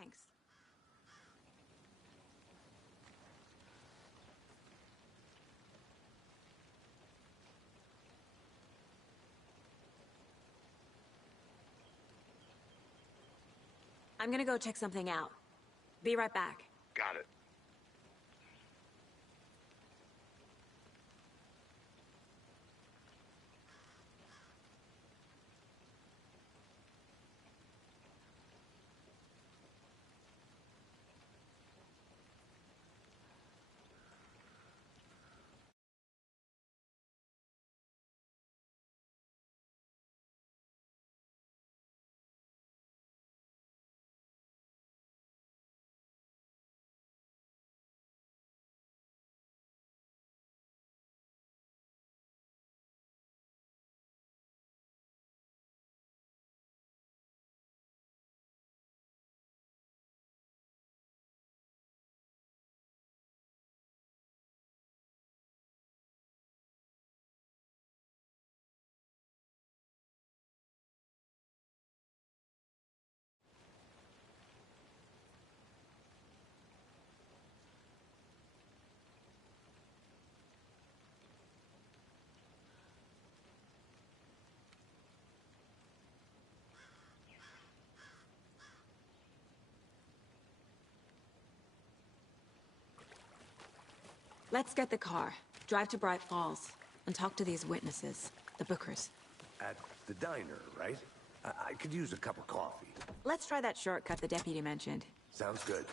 Thanks. I'm gonna go check something out. Be right back. Got it. Let's get the car, drive to Bright Falls, and talk to these witnesses, the Bookers. At the diner, right? I could use a cup of coffee. Let's try that shortcut the deputy mentioned. Sounds good.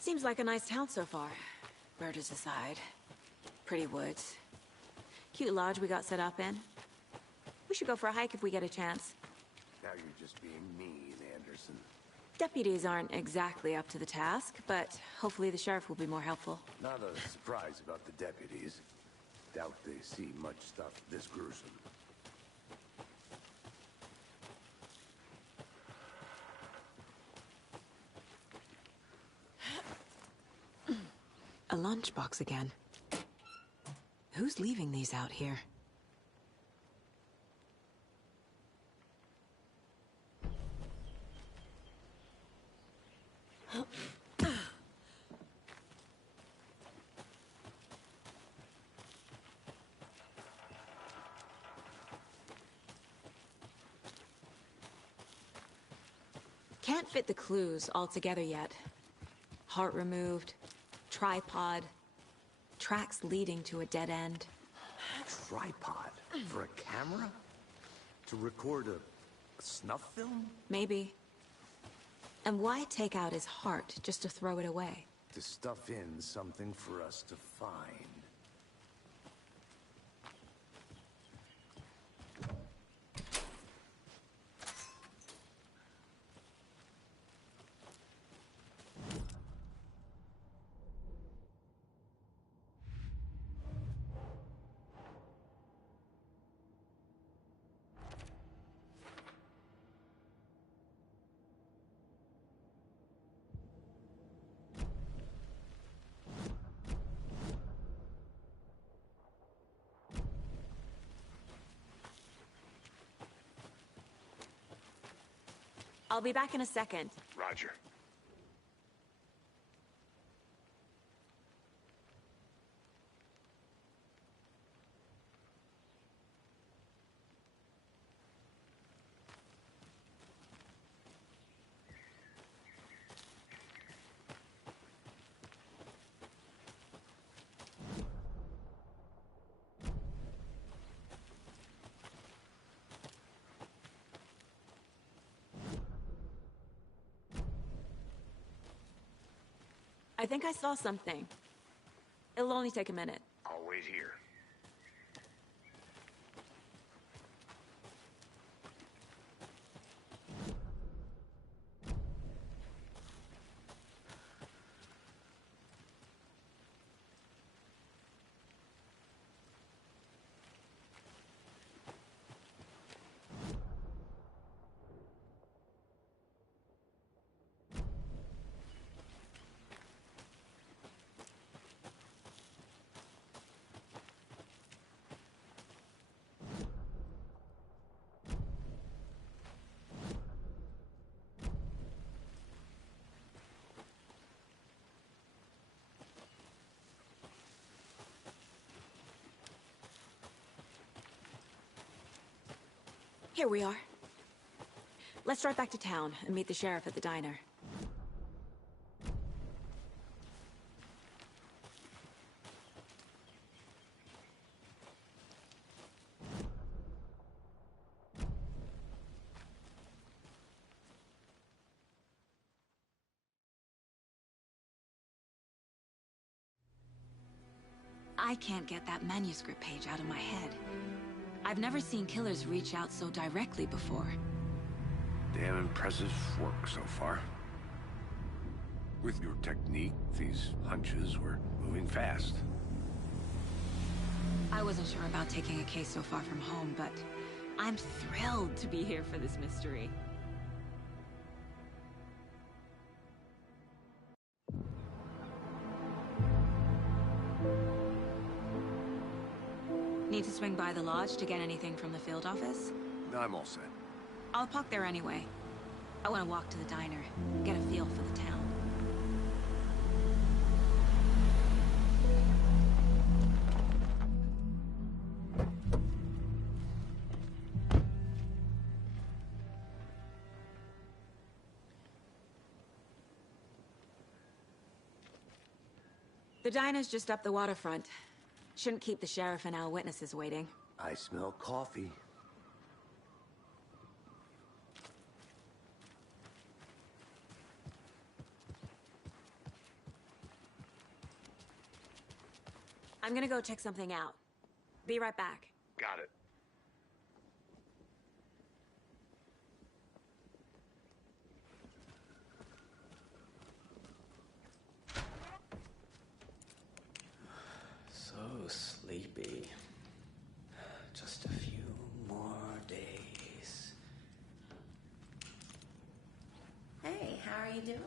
Seems like a nice town so far. Murders aside. Pretty woods. Cute lodge we got set up in. We should go for a hike if we get a chance. Now you're just being mean, Anderson. Deputies aren't exactly up to the task, but hopefully the sheriff will be more helpful. Not a surprise about the deputies. Doubt they see much stuff this gruesome. A lunchbox again. Who's leaving these out here? Can't fit the clues all together yet. Heart removed, tripod, tracks leading to a dead end. Tripod? For a camera? To record a snuff film? Maybe. And why take out his heart just to throw it away? To stuff in something for us to find. I'll be back in a second. Roger. I think I saw something. It'll only take a minute. I'll wait here. Here we are. Let's drive back to town and meet the sheriff at the diner. I can't get that manuscript page out of my head. I've never seen killers reach out so directly before. Damn impressive work so far. With your technique, these hunches were moving fast. I wasn't sure about taking a case so far from home, but I'm thrilled to be here for this mystery. Need to swing by the lodge to get anything from the field office? I'm all set. I'll park there anyway. I want to walk to the diner, get a feel for the town. The diner's just up the waterfront. Shouldn't keep the sheriff and our witnesses waiting. I smell coffee. I'm gonna go check something out. Be right back. Got it. So sleepy. Just a few more days. Hey, how are you doing?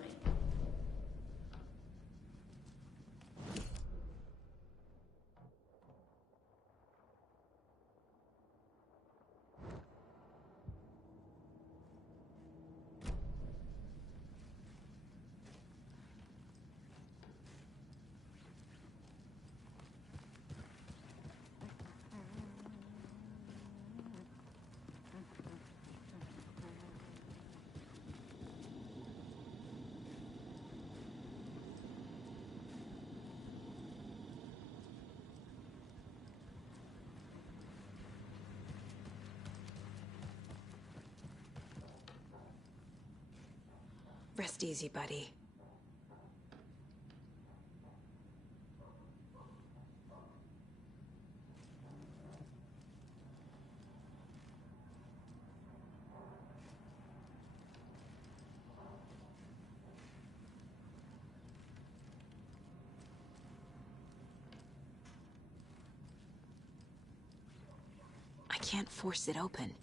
Rest easy, buddy. I can't force it open.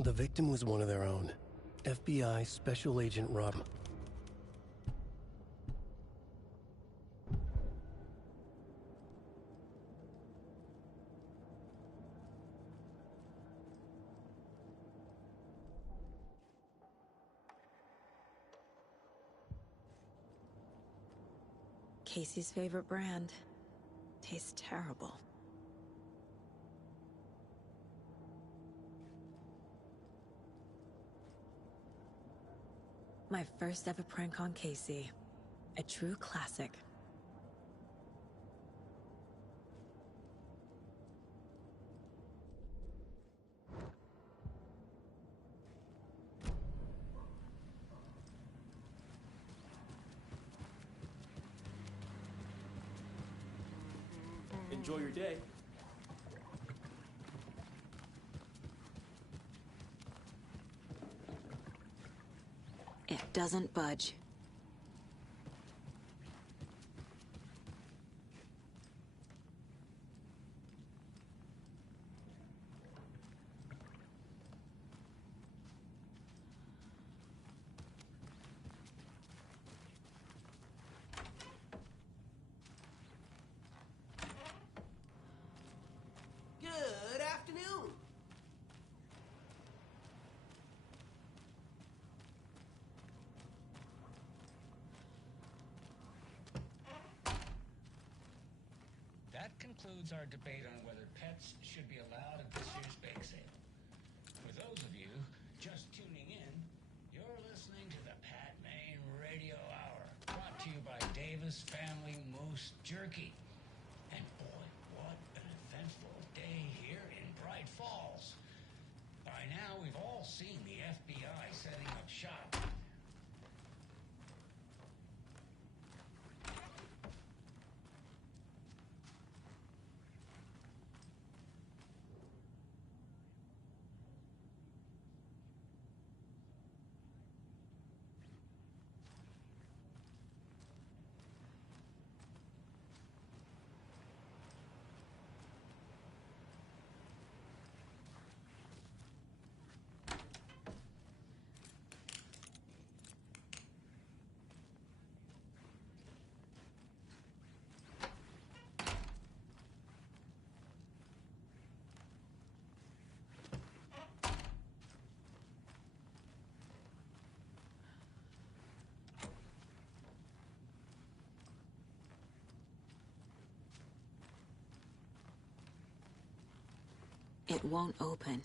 The victim was one of their own. FBI Special Agent Rob. Casey's favorite brand. Tastes terrible. My first ever prank on Casey. A true classic. Enjoy your day. It doesn't budge. concludes our debate on whether pets should be allowed at this year's bake sale. For those of you just tuning in, you're listening to the Pat Maine Radio Hour, brought to you by Davis Family Moose Jerky. And boy, what an eventful day here in Bright Falls. By now, we've all seen the FBI setting up shop. It won't open.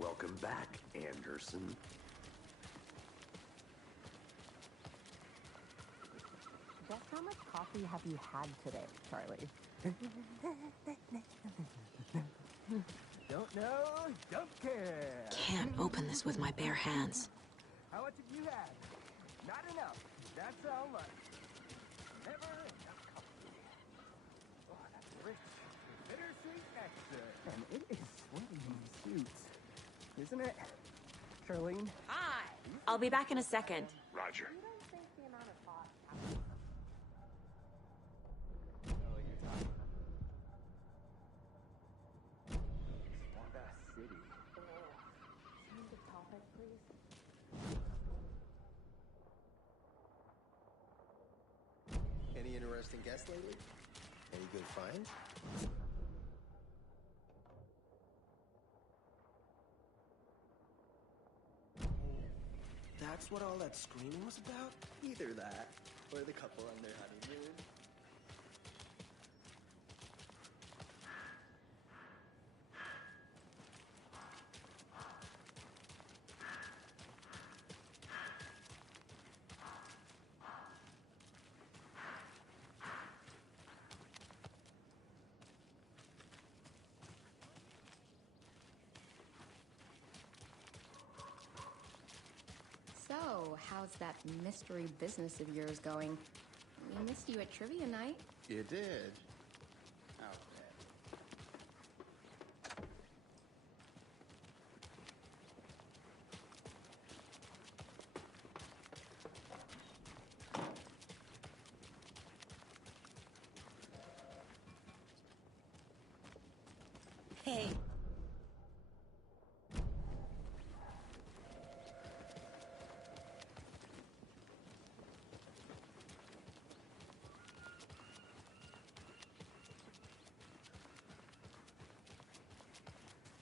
Welcome back, Anderson. Just how much coffee have you had today, Charlie? Don't know, don't care. Can't open this with my bare hands. How much have you had? Not enough. That's how much. Never enough coffee. Oh, that's rich. Bittersweet nectar. And it is sweating sweet. Isn't it? Charlene? Hi! I'll be back in a second. Roger. You don't think the amount of thought counts? Oh, you're talking. Wanda City. Change the topic, please. Any interesting guests lately? Any good finds? That's what all that screaming was about? Either that, or the couple on their honeymoon. So, how's that mystery business of yours going? We missed you at trivia night. You did? Okay. Hey.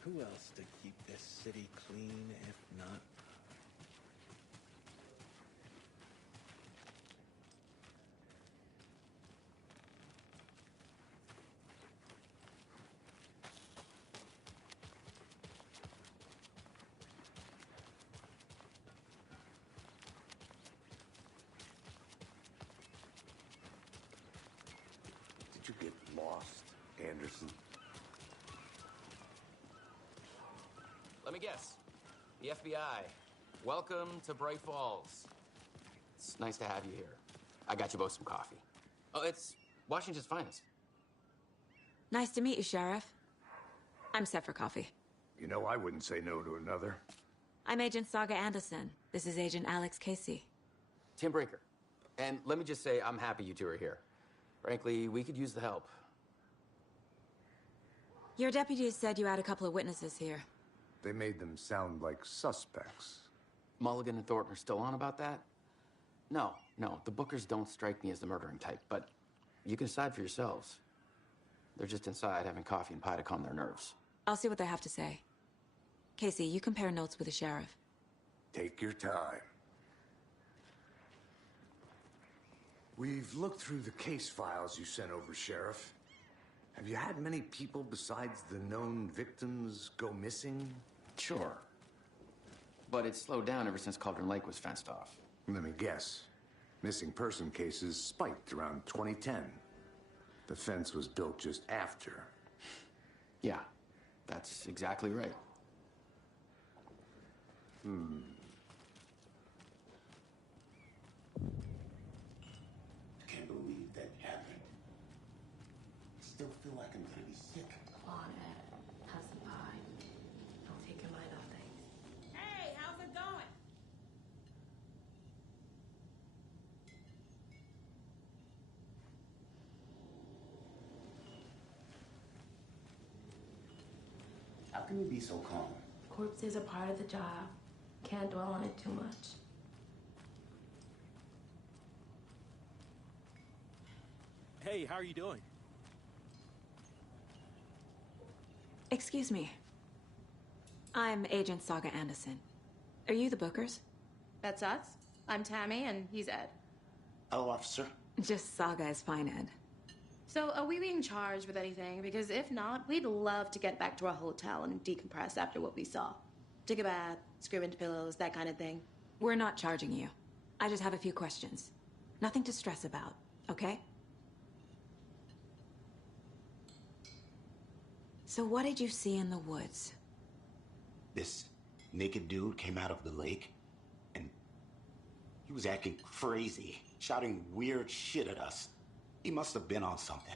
Who else to keep this city clean, if not? lost, Anderson. Let me guess. The FBI. Welcome to Bright Falls. It's nice to have you here. I got you both some coffee. Oh, it's Washington's finest. Nice to meet you, Sheriff. I'm set for coffee. You know, I wouldn't say no to another. I'm Agent Saga Anderson. This is Agent Alex Casey. Tim Breaker. And let me just say, I'm happy you two are here. Frankly, we could use the help. Your deputies said you had a couple of witnesses here. They made them sound like suspects. Mulligan and Thornton are still on about that? No, the Bookers don't strike me as the murdering type, but you can decide for yourselves. They're just inside having coffee and pie to calm their nerves. I'll see what they have to say. Casey, you compare notes with the sheriff. Take your time. We've looked through the case files you sent over, Sheriff. Have you had many people besides the known victims go missing? Sure. But it's slowed down ever since Cauldron Lake was fenced off. Let me guess. Missing person cases spiked around 2010. The fence was built just after. Yeah, that's exactly right. Can't believe that happened. Still feel like I'm gonna be sick. Come on, Ed. Have some pie. Don't take your mind off things. Hey, how's it going? How can you be so calm? Corpses are part of the job. Can't dwell on it too much. Hey, how are you doing? Excuse me. I'm Agent Saga Anderson. Are you the Bookers? That's us. I'm Tammy, and he's Ed. Hello, officer. Just Saga is fine, Ed. So, are we being charged with anything? Because if not, we'd love to get back to our hotel and decompress after what we saw. Take a bath, scream into pillows, that kind of thing. We're not charging you. I just have a few questions. Nothing to stress about, okay? So what did you see in the woods? This naked dude came out of the lake, and he was acting crazy, shouting weird shit at us. He must have been on something.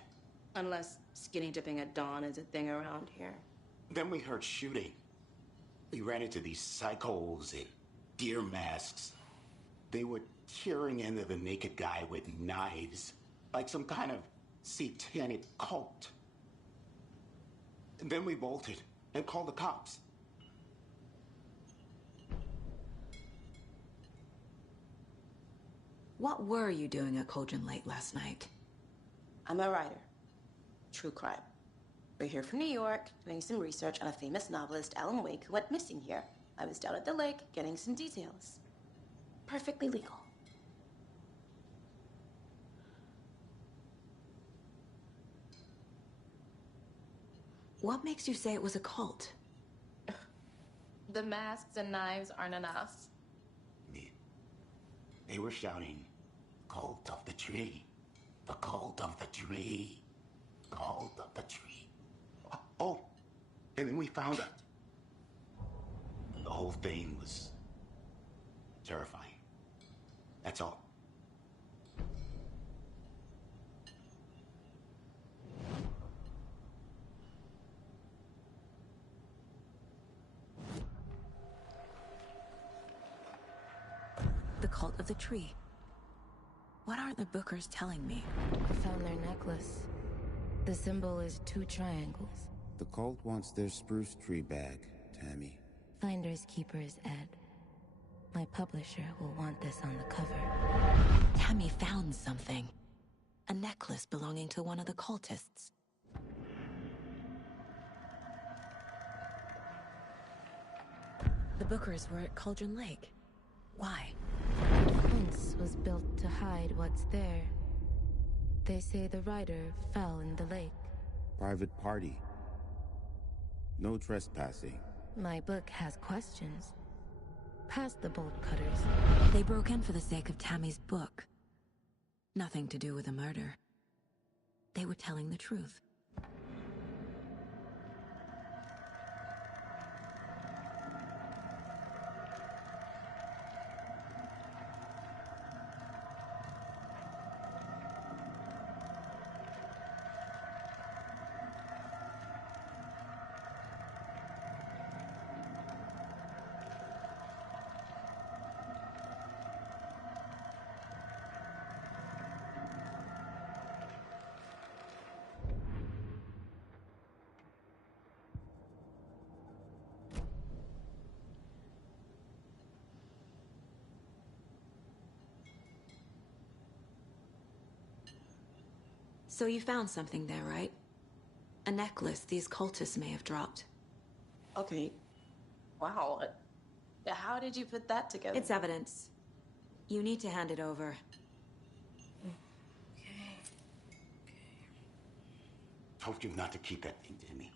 Unless skinny dipping at dawn is a thing around here. Then we heard shooting. We ran into these psychos in deer masks. They were tearing into the naked guy with knives, like some kind of satanic cult. And then we bolted and called the cops. What were you doing at Cauldron Lake last night? I'm a writer. True crime. We're here from New York, doing some research on a famous novelist, Alan Wake, who went missing here. I was down at the lake, getting some details. Perfectly legal. What makes you say it was a cult? The masks and knives aren't enough. They were shouting, "Cult of the tree, the cult of the tree, cult of the tree." Oh, and then we found out. The whole thing was terrifying. That's all. The cult of the tree. What are the Bookers telling me? I found their necklace. The symbol is 2 triangles. The cult wants their spruce tree back, Tammy. Finders keepers, Ed. My publisher will want this on the cover. Tammy found something. A necklace belonging to one of the cultists. The Bookers were at Cauldron Lake. Why? The fence was built to hide what's there. They say the rider fell in the lake. Private party. No trespassing. My book has questions. Past the bolt cutters. They broke in for the sake of Tammy's book. Nothing to do with a murder. they were telling the truth. So you found something there, right? A necklace these cultists may have dropped. Okay. Wow. How did you put that together? It's evidence. You need to hand it over. Told you not to keep that thing to me.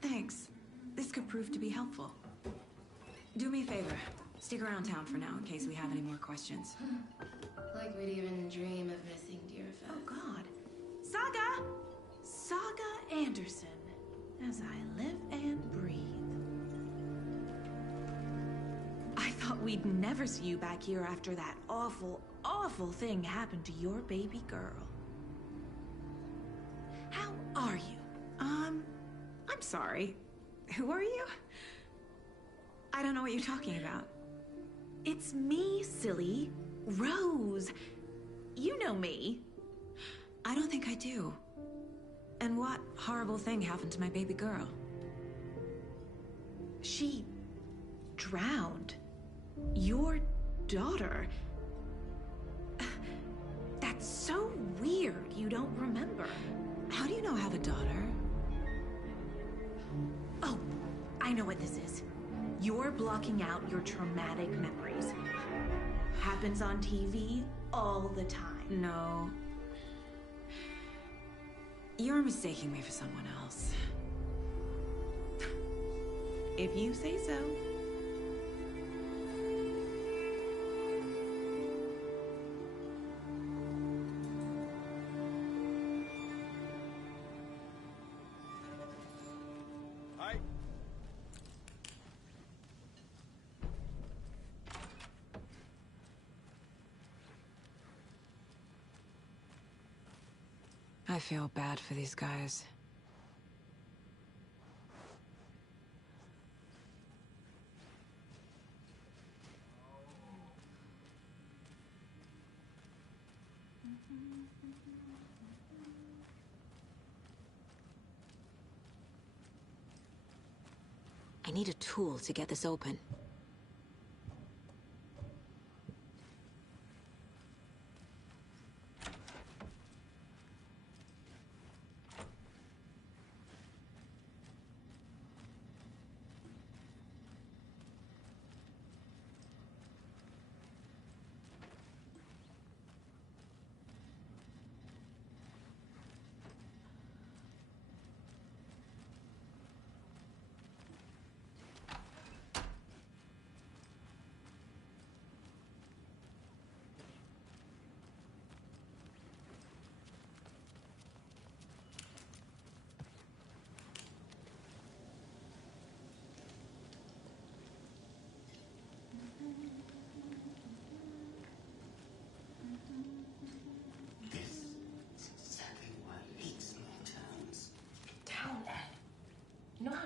Thanks. This could prove to be helpful. Do me a favor. Stick around town for now in case we have any more questions. Like we'd even dream of missing Deerfest. Oh, God. Saga! Saga Anderson. As I live and breathe. I thought we'd never see you back here after that awful, awful thing happened to your baby girl. How are you? I'm sorry. Who are you? I don't know what you're talking about. It's me, silly. Rose. You know me. I don't think I do. And what horrible thing happened to my baby girl? She drowned. Your daughter. That's so weird you don't remember. How do you know I have a daughter? Oh, I know what this is. You're blocking out your traumatic memories. Happens on TV all the time. No. You're mistaking me for someone else. If you say so. Hi. I feel bad for these guys. I need a tool to get this open.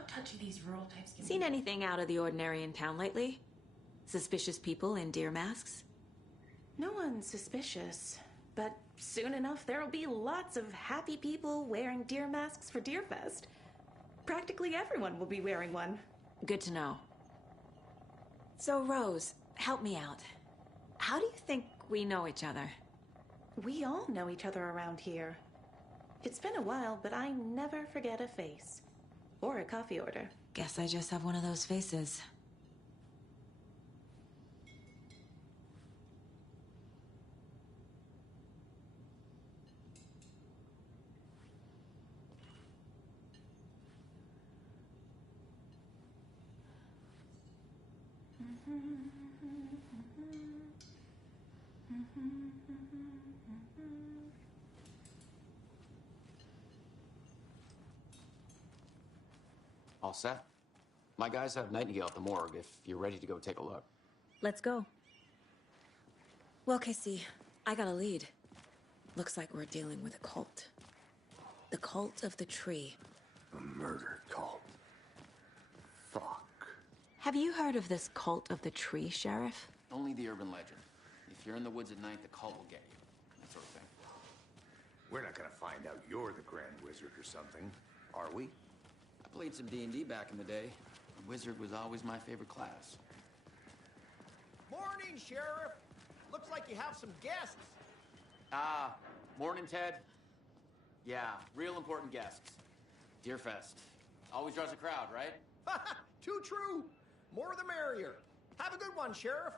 Touch these rural types. Seen anything out of the ordinary in town lately? Suspicious people in deer masks? No one's suspicious. But soon enough, there'll be lots of happy people wearing deer masks for Deerfest. Practically everyone will be wearing one. Good to know. So, Rose, help me out. How do you think we know each other? We all know each other around here. It's been a while, but I never forget a face. Or a coffee order. Guess I just have one of those faces. All set. My guys have Nightingale at the morgue if you're ready to go take a look. Let's go. Well, Casey, I got a lead. Looks like we're dealing with a cult. The cult of the tree. A murder cult. Fuck. Have you heard of this cult of the tree, Sheriff? Only the urban legend. If you're in the woods at night, the cult will get you. That sort of thing. We're not gonna find out you're the Grand Wizard or something, are we? I played some D&D back in the day. The wizard was always my favorite class. Morning, Sheriff. Looks like you have some guests. Ah, morning, Ted. Yeah, real important guests. Deerfest. Always draws a crowd, right? Too true. More the merrier. Have a good one, Sheriff.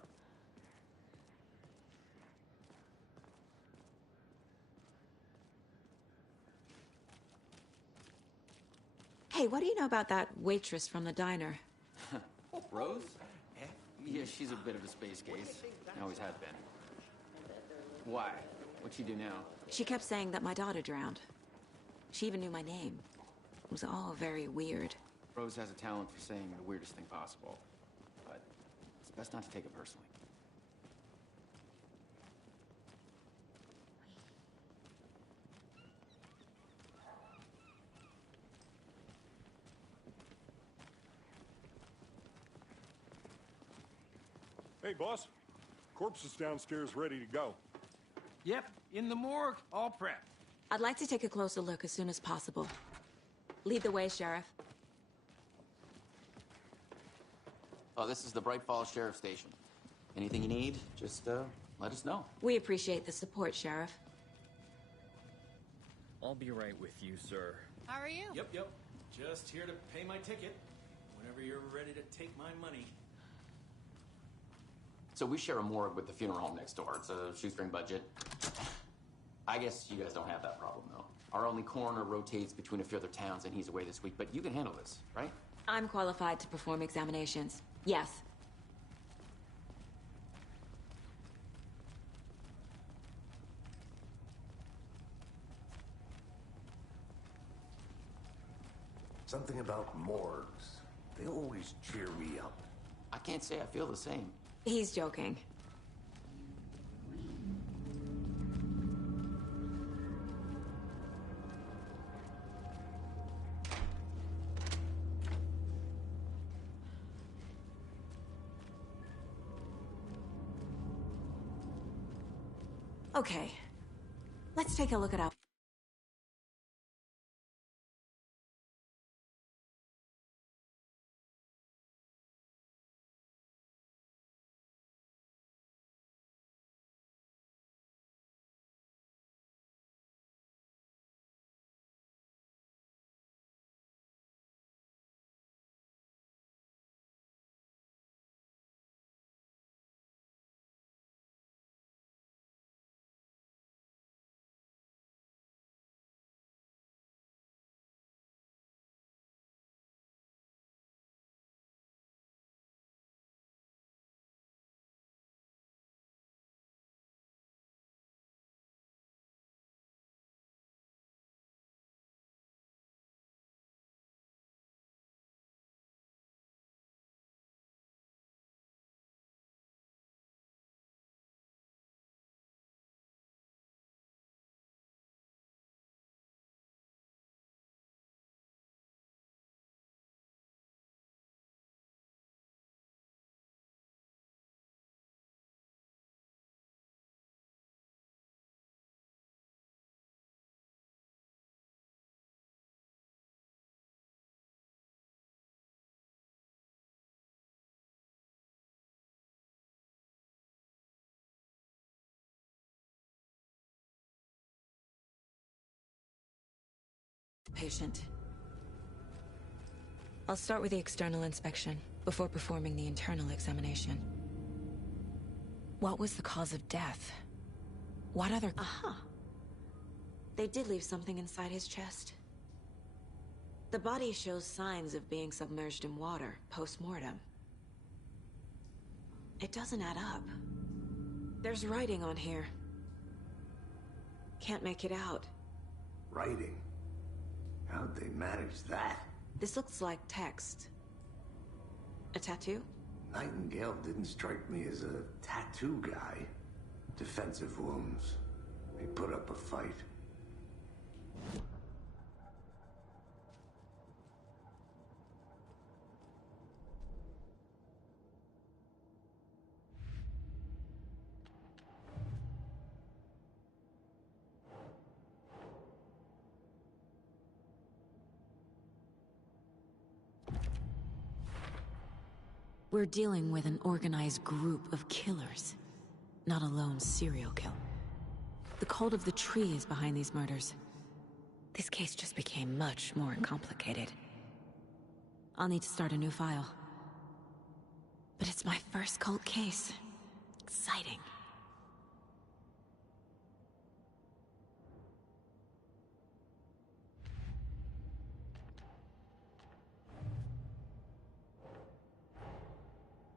Hey, what do you know about that waitress from the diner? Rose? Yeah, she's a bit of a space case. Always has been. Why? What'd she do now? She kept saying that my daughter drowned. She even knew my name. It was all very weird. Rose has a talent for saying the weirdest thing possible. But it's best not to take it personally. Hey, boss. Corpse is downstairs ready to go. Yep, in the morgue, all prepped. I'd like to take a closer look as soon as possible. Lead the way, Sheriff. Oh, this is the Bright Falls Sheriff Station. Anything you need, just let us know. We appreciate the support, Sheriff. I'll be right with you, sir. How are you? Yep. Just here to pay my ticket. Whenever you're ready to take my money. So we share a morgue with the funeral home next door. It's a shoestring budget. I guess you guys don't have that problem, though. Our only coroner rotates between a few other towns, and he's away this week. But you can handle this, right? I'm qualified to perform examinations. Yes. Something about morgues. They always cheer me up. I can't say I feel the same. He's joking. Okay. Let's take a look at our... patient. I'll start with the external inspection before performing the internal examination. What was the cause of death? What other... Aha! They did leave something inside his chest. The body shows signs of being submerged in water post-mortem. It doesn't add up. There's writing on here. Can't make it out. Writing? How'd they manage that? This looks like text. A tattoo? Nightingale didn't strike me as a tattoo guy. Defensive wounds. He put up a fight. We're dealing with an organized group of killers, not a lone serial killer. The cult of the tree is behind these murders. This case just became much more complicated. I'll need to start a new file. But it's my first cult case. Exciting.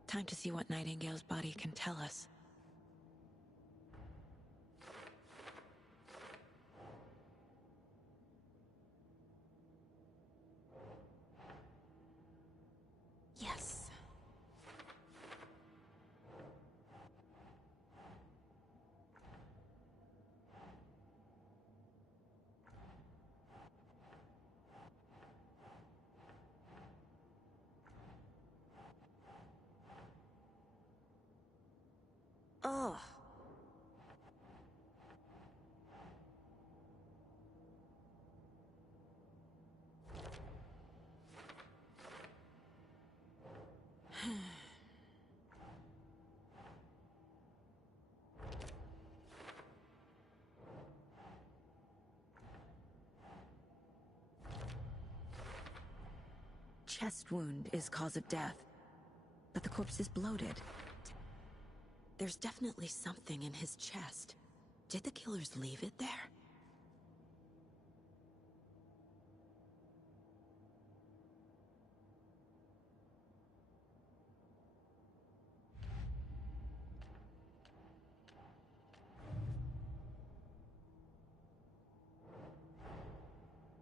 Time to see what Nightingale's body can tell us. Yes. Oh. Chest wound is cause of death, but the corpse is bloated. There's definitely something in his chest. Did the killers leave it there?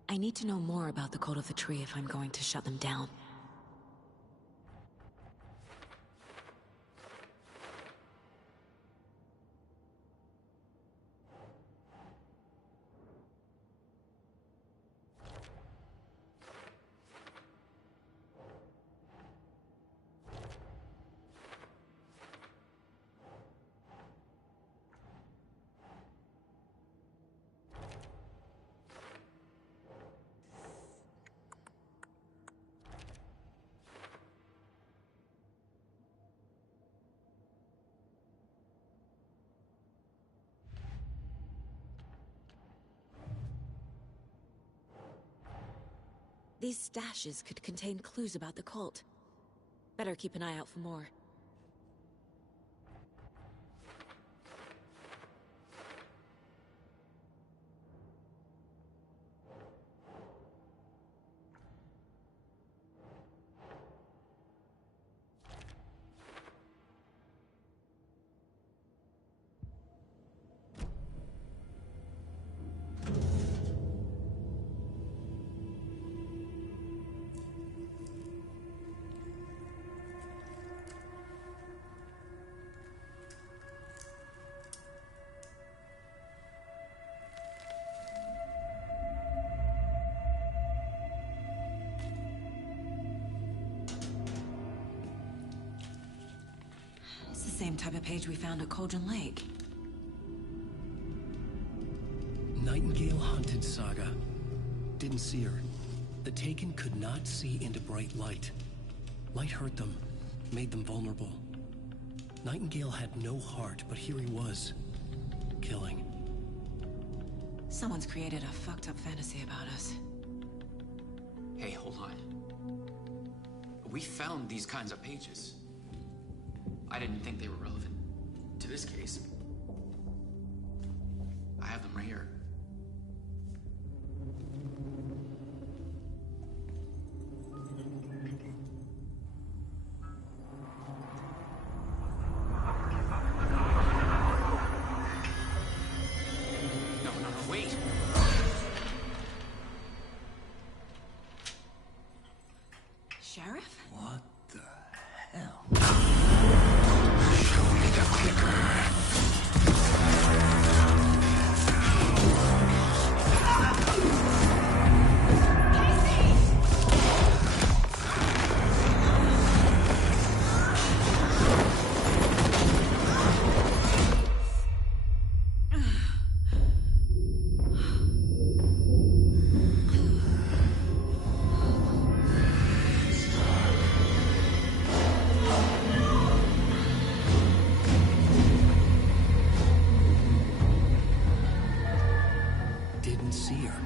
I need to know more about the Cult of the Tree if I'm going to shut them down. These stashes could contain clues about the cult. Better keep an eye out for more. Same type of page we found at Cauldron Lake. Nightingale hunted Saga. Didn't see her. The Taken could not see into bright light. Light hurt them, made them vulnerable. Nightingale had no heart, but here he was, killing. Someone's created a fucked up fantasy about us. Hey, hold on. We found these kinds of pages. I didn't think they were relevant to this case. I have them right here. Sheriff? What the hell? Show me the clicker. Didn't see her.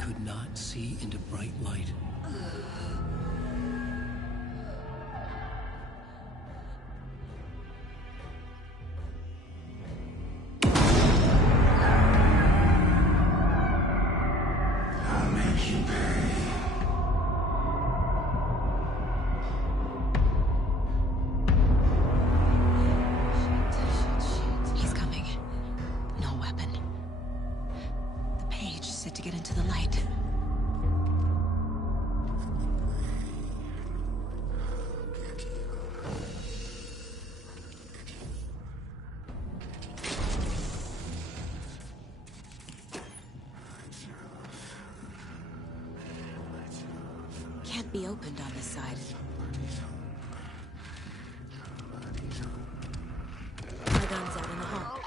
Could not see into bright light. I'll make you pay. He's coming. No weapon. The page set to get into the light. Can't be opened on this side. My gun's out in the hall.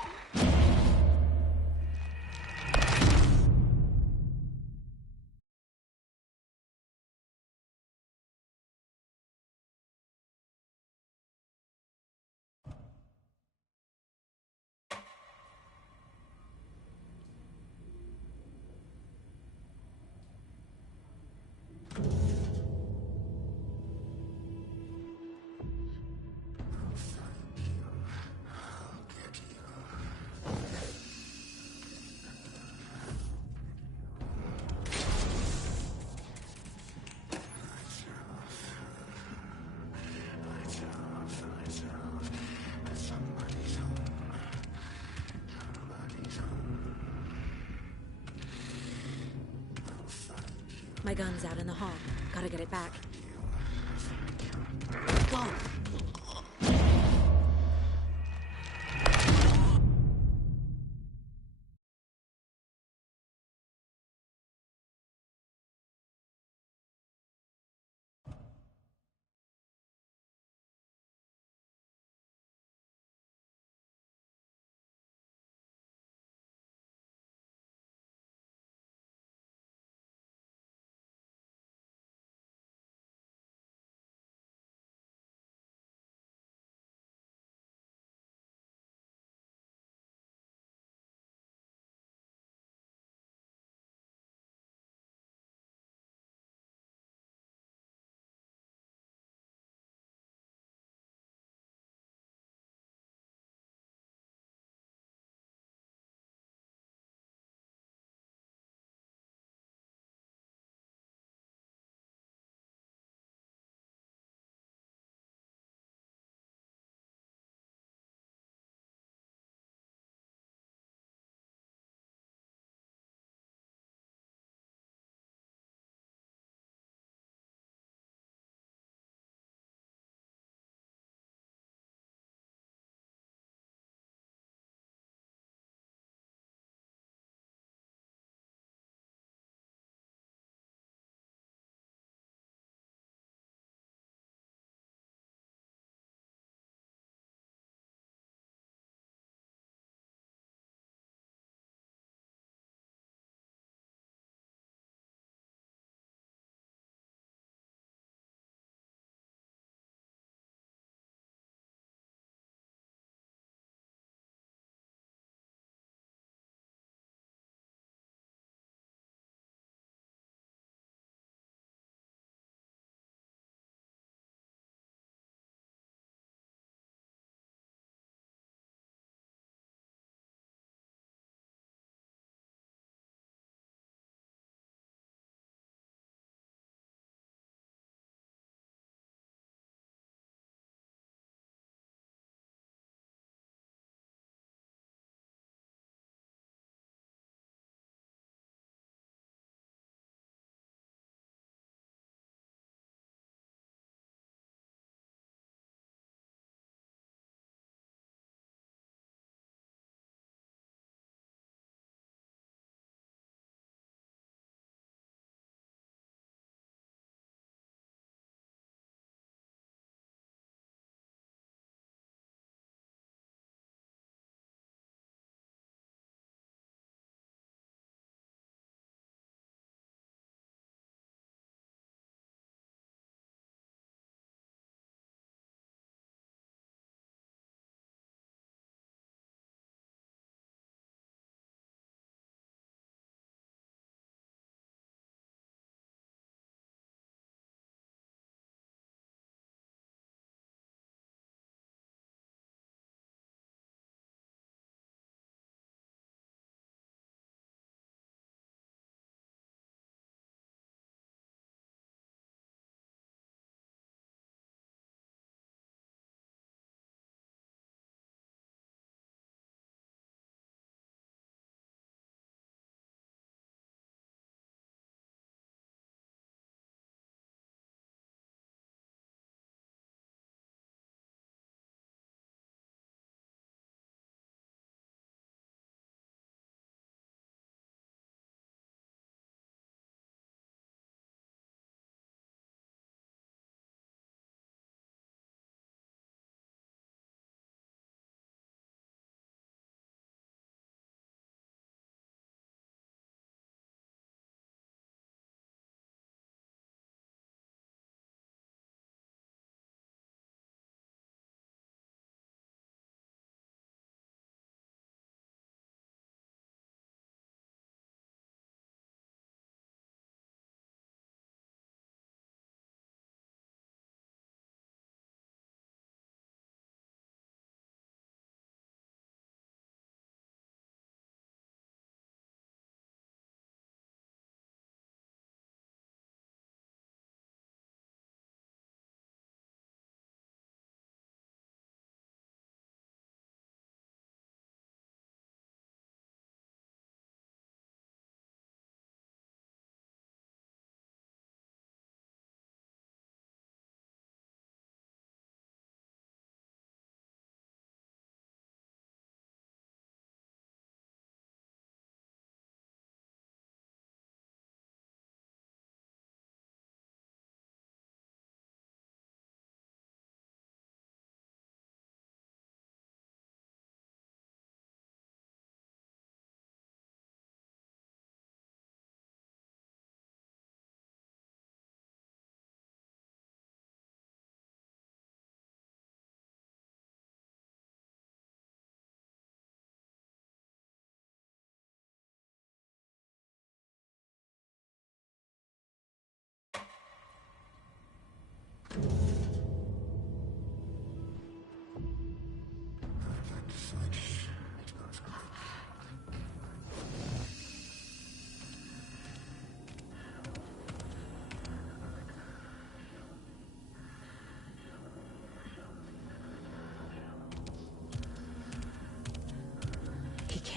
My gun's out in the hall. Gotta get it back. Go!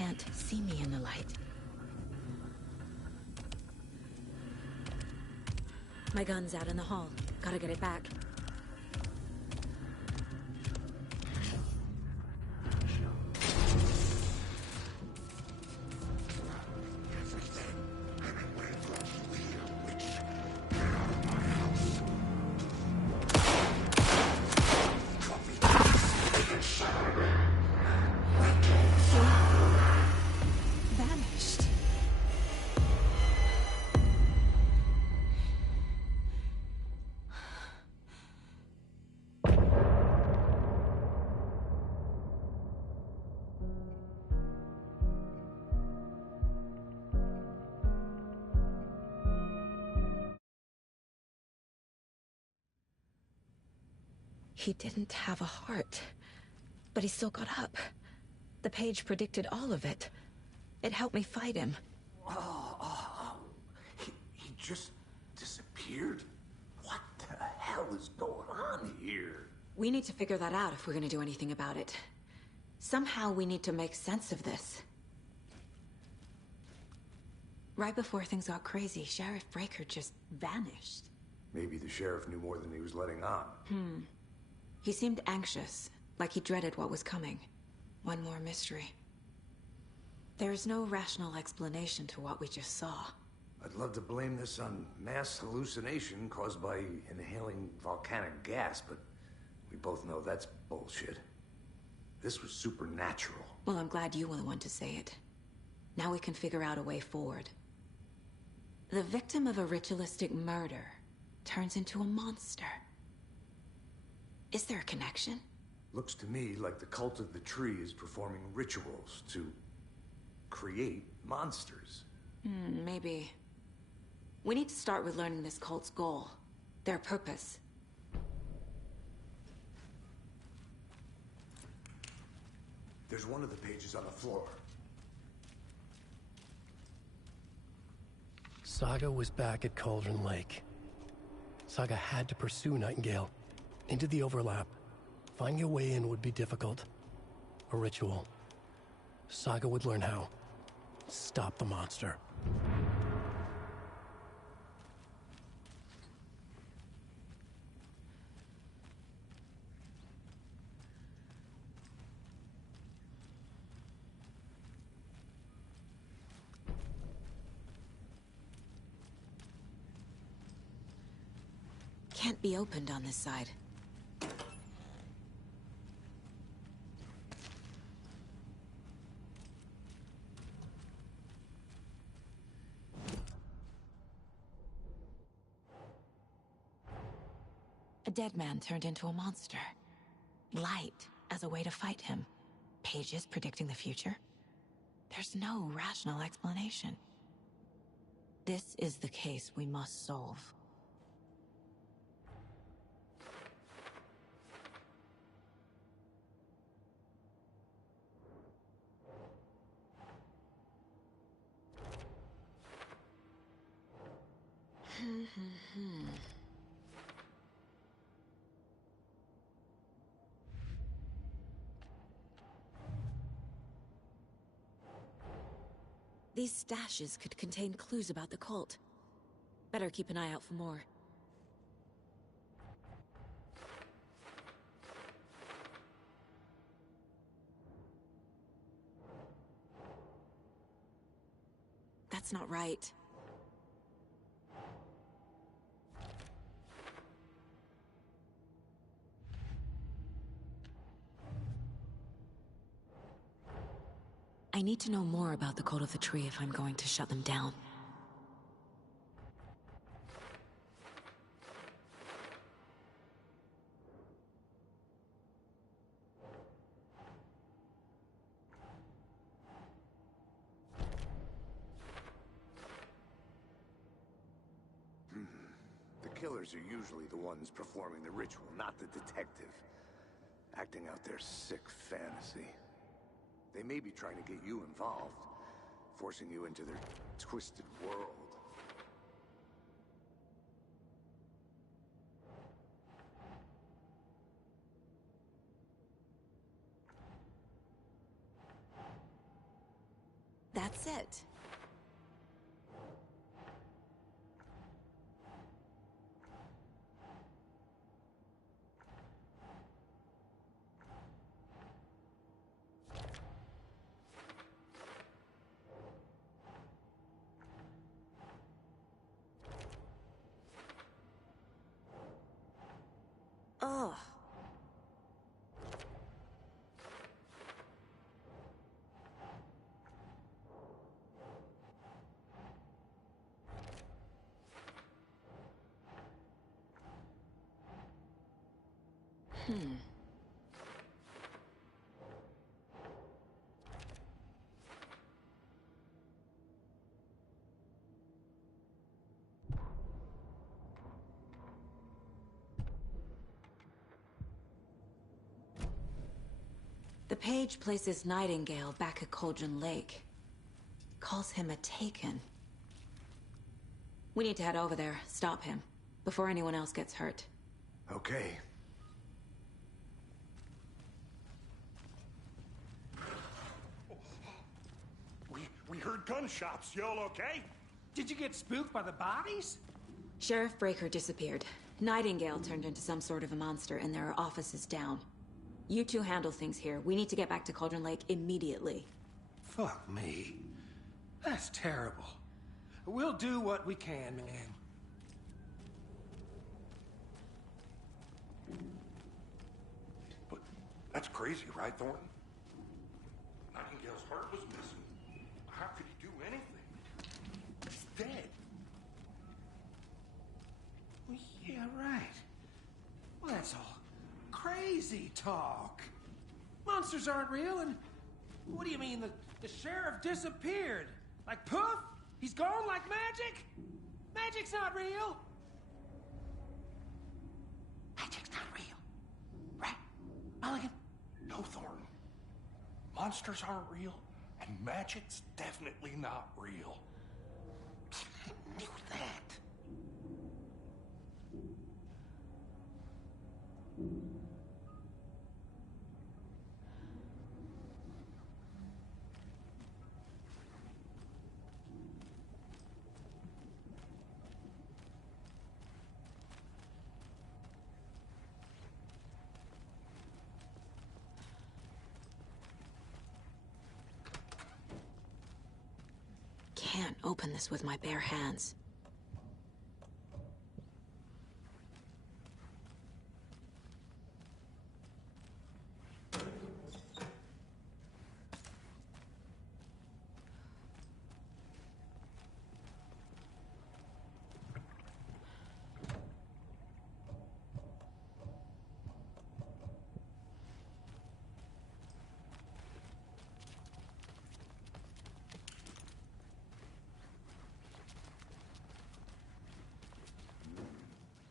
can't see me in the light. My gun's out in the hall. Gotta get it back. Vanished. He didn't have a heart, but he still got up. The page predicted all of it. It helped me fight him. He just disappeared? What the hell is going on here? We need to figure that out if we're gonna do anything about it. Somehow we need to make sense of this. Right before things got crazy, Sheriff Breaker just vanished. Maybe the sheriff knew more than he was letting on. He seemed anxious, like he dreaded what was coming. One more mystery. There's no rational explanation to what we just saw. I'd love to blame this on mass hallucination caused by inhaling volcanic gas, but we both know that's bullshit. This was supernatural. Well, I'm glad you were the one to say it. Now we can figure out a way forward. The victim of a ritualistic murder turns into a monster. Is there a connection? Looks to me like the cult of the tree is performing rituals to create monsters. Maybe. We need to start with learning this cult's goal. Their purpose. There's one of the pages on the floor. Saga was back at Cauldron Lake. Saga had to pursue Nightingale. Into the overlap. Finding a way in would be difficult. A ritual. Saga would learn how. Stop the monster. Can't be opened on this side. A dead man turned into a monster. Light as a way to fight him. Pages predicting the future. There's no rational explanation. This is the case we must solve. These stashes could contain clues about the cult. Better keep an eye out for more. That's not right. I need to know more about the Cult of the Tree if I'm going to shut them down. The killers are usually the ones performing the ritual, not the detective. Acting out their sick fantasy. They may be trying to get you involved, forcing you into their twisted world. That's it. Ugh. The page places Nightingale back at Cauldron Lake. Calls him a Taken. We need to head over there, stop him, before anyone else gets hurt. Okay. We heard gunshots. Y'all okay? Did you get spooked by the bodies? Sheriff Breaker disappeared. Nightingale turned into some sort of a monster, and there are offices down. You two handle things here. We need to get back to Cauldron Lake immediately. Fuck me. That's terrible. We'll do what we can, man. But that's crazy, right, Thornton? Nightingale's heart was missing. How could he do anything? He's dead. Well, yeah, right. Well, that's all crazy talk. Monsters aren't real, and what do you mean the sheriff disappeared? Like poof? He's gone like magic? Magic's not real. Magic's not real. Right, Mulligan? No, Thornton. Monsters aren't real, and magic's definitely not real. I knew that. Can't open this with my bare hands.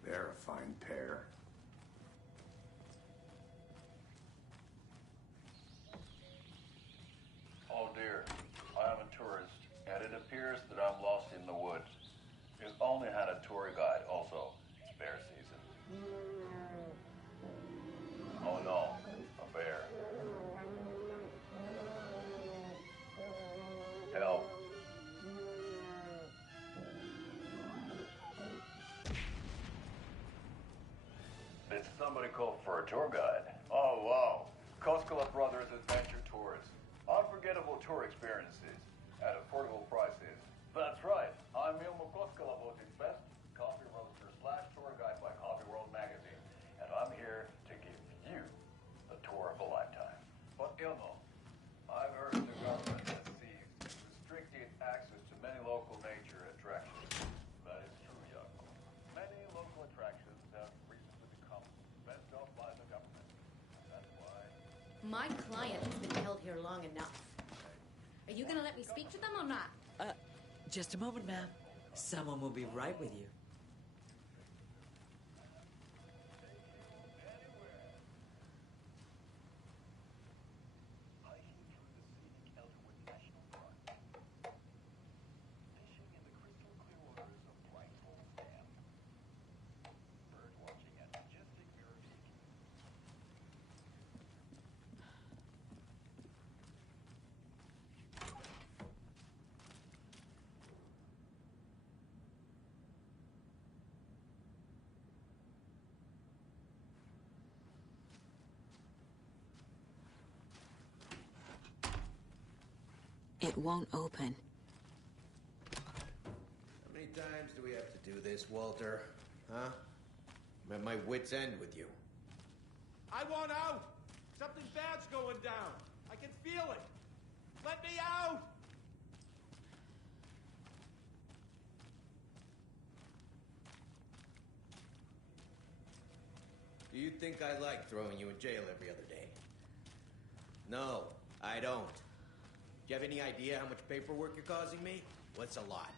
They're a fine pair. Oh dear, I am a tourist, and it appears that I'm lost in the woods. We've only had a tour guide, also. It's bear season. Oh no, a bear. Help. Did somebody call for a tour guide? Oh wow, Koskela Brothers Adventure Tours. Unforgettable tour experiences at affordable prices. That's right. I'm Ilmo Koskela, voting best coffee roaster / tour guide by Coffee World magazine, and I'm here to give you the tour of a lifetime. But Ilmo, I've heard the government has seized restricted access to many local nature attractions. That is true, Yako. Many local attractions have recently become fenced off by the government. That's why. My client has been held here long enough. Are you gonna let me speak to them or not? Just a moment, ma'am. Someone will be right with you. It won't open. How many times do we have to do this, Walter? Huh? I'm at my wit's end with you. I want out! Something bad's going down. I can feel it. Let me out! Do you think I like throwing you in jail every other day? No, I don't. Do you have any idea how much paperwork you're causing me? What's a lot?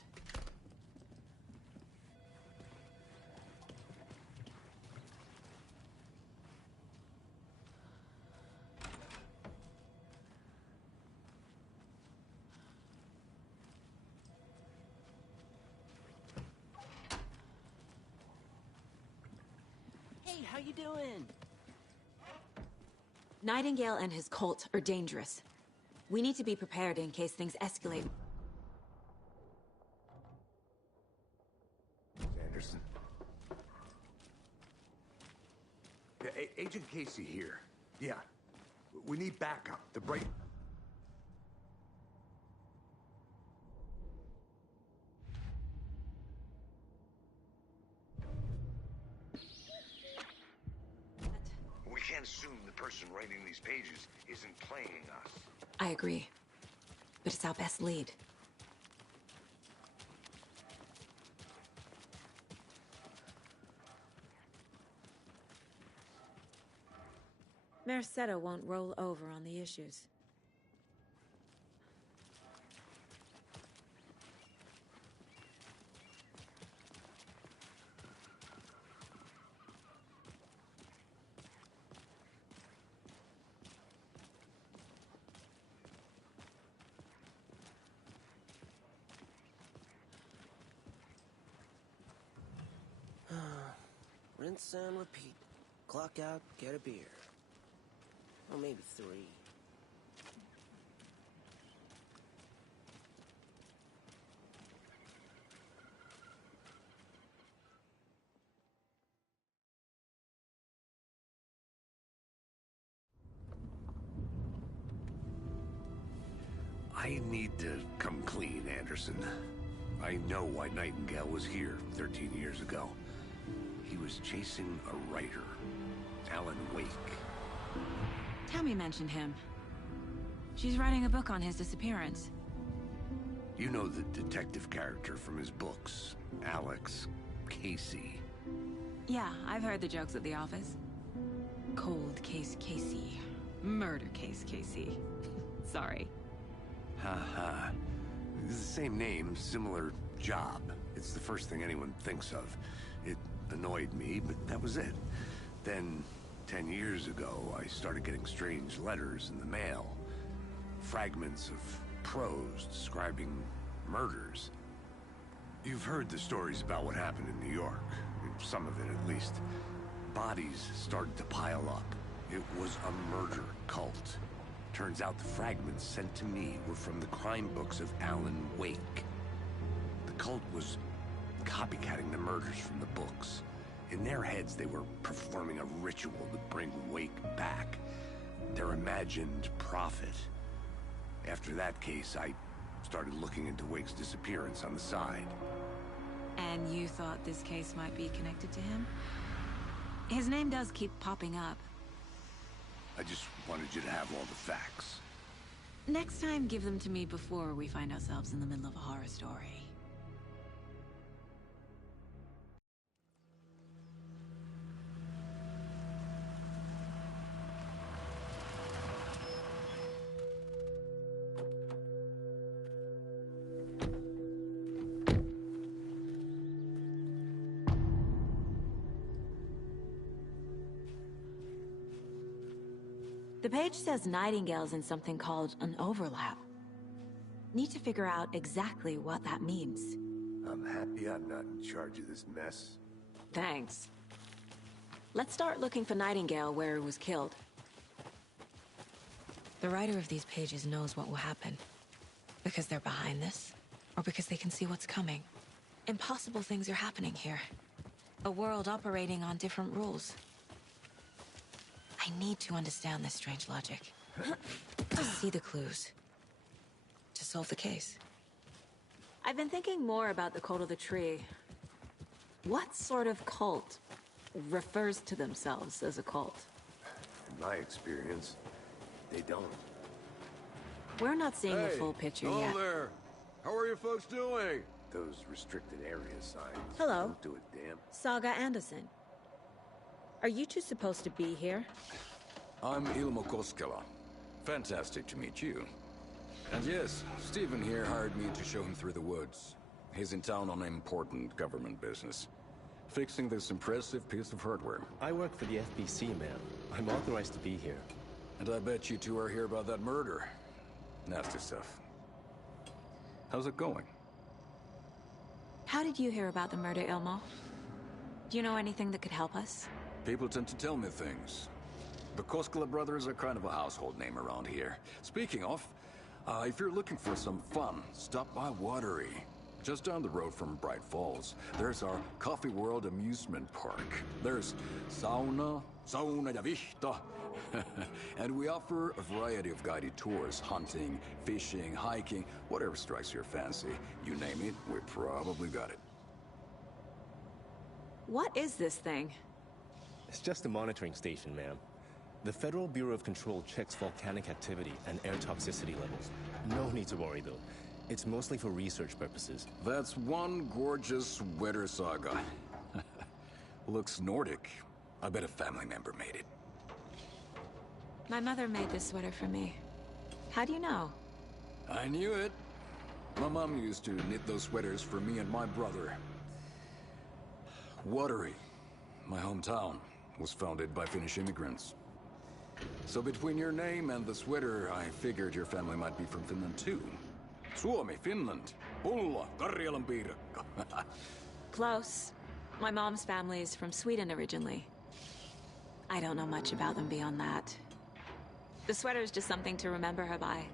Hey, how you doing? Nightingale and his cult are dangerous. We need to be prepared in case things escalate. Anderson. Yeah, Agent Casey here. Yeah. We need backup. The Bright... We can't assume the person writing these pages isn't playing us. I agree. But it's our best lead. Mercado won't roll over on the issues. Rinse and repeat. Clock out, get a beer. Or maybe 3. I need to come clean, Anderson. I know why Nightingale was here 13 years ago. He was chasing a writer, Alan Wake. Tammy mentioned him. She's writing a book on his disappearance. You know the detective character from his books, Alex Casey. Yeah, I've heard the jokes at the office. Cold case Casey. Murder case Casey. Sorry. Ha. It's the same name, similar job. It's the first thing anyone thinks of. It annoyed me, but that was it. Then, 10 years ago, I started getting strange letters in the mail. Fragments of prose describing murders. You've heard the stories about what happened in New York. Some of it, at least. Bodies started to pile up. It was a murder cult. Turns out the fragments sent to me were from the crime books of Alan Wake. The cult was copycatting the murders from the books. In their heads, they were performing a ritual to bring Wake back. Their imagined prophet. After that case, I started looking into Wake's disappearance on the side. And you thought this case might be connected to him? His name does keep popping up. I just wanted you to have all the facts. Next time, give them to me before we find ourselves in the middle of a horror story. The page says Nightingale's in something called an overlap. Need to figure out exactly what that means. I'm happy I'm not in charge of this mess. Thanks. Let's start looking for Nightingale where he was killed. The writer of these pages knows what will happen. Because they're behind this, or because they can see what's coming. Impossible things are happening here. A world operating on different rules. I need to understand this strange logic. To see the clues. To solve the case. I've been thinking more about the Cult of the Tree. What sort of cult refers to themselves as a cult? In my experience, they don't. We're not seeing the full picture hello yet. there. How are you folks doing? Those restricted area signs. Hello. Don't do a damn. Saga Anderson. Are you two supposed to be here? I'm Ilmo Koskela. Fantastic to meet you. And yes, Stephen here hired me to show him through the woods. He's in town on important government business. Fixing this impressive piece of hardware. I work for the FBC, ma'am. I'm authorized to be here. And I bet you two are here about that murder. Nasty stuff. How's it going? How did you hear about the murder, Ilmo? Do you know anything that could help us? People tend to tell me things. The Koskela brothers are kind of a household name around here. Speaking of, if you're looking for some fun, stop by Watery. Just down the road from Bright Falls, there's our Coffee World amusement park. There's sauna ja vihta. And we offer a variety of guided tours, hunting, fishing, hiking, whatever strikes your fancy. You name it, we probably got it. What is this thing? It's just a monitoring station, ma'am. The Federal Bureau of Control checks volcanic activity and air toxicity levels. No need to worry, though. It's mostly for research purposes. That's one gorgeous weather saga. Looks Nordic. I bet a family member made it. My mother made this sweater for me. How do you know? I knew it. My mom used to knit those sweaters for me and my brother. Watery, my hometown, was founded by Finnish immigrants. So between your name and the sweater, I figured your family might be from Finland too. Suomi, Finland. Pulla, Karjalan piirakka. Close. My mom's family is from Sweden originally. I don't know much about them beyond that. The sweater is just something to remember her by.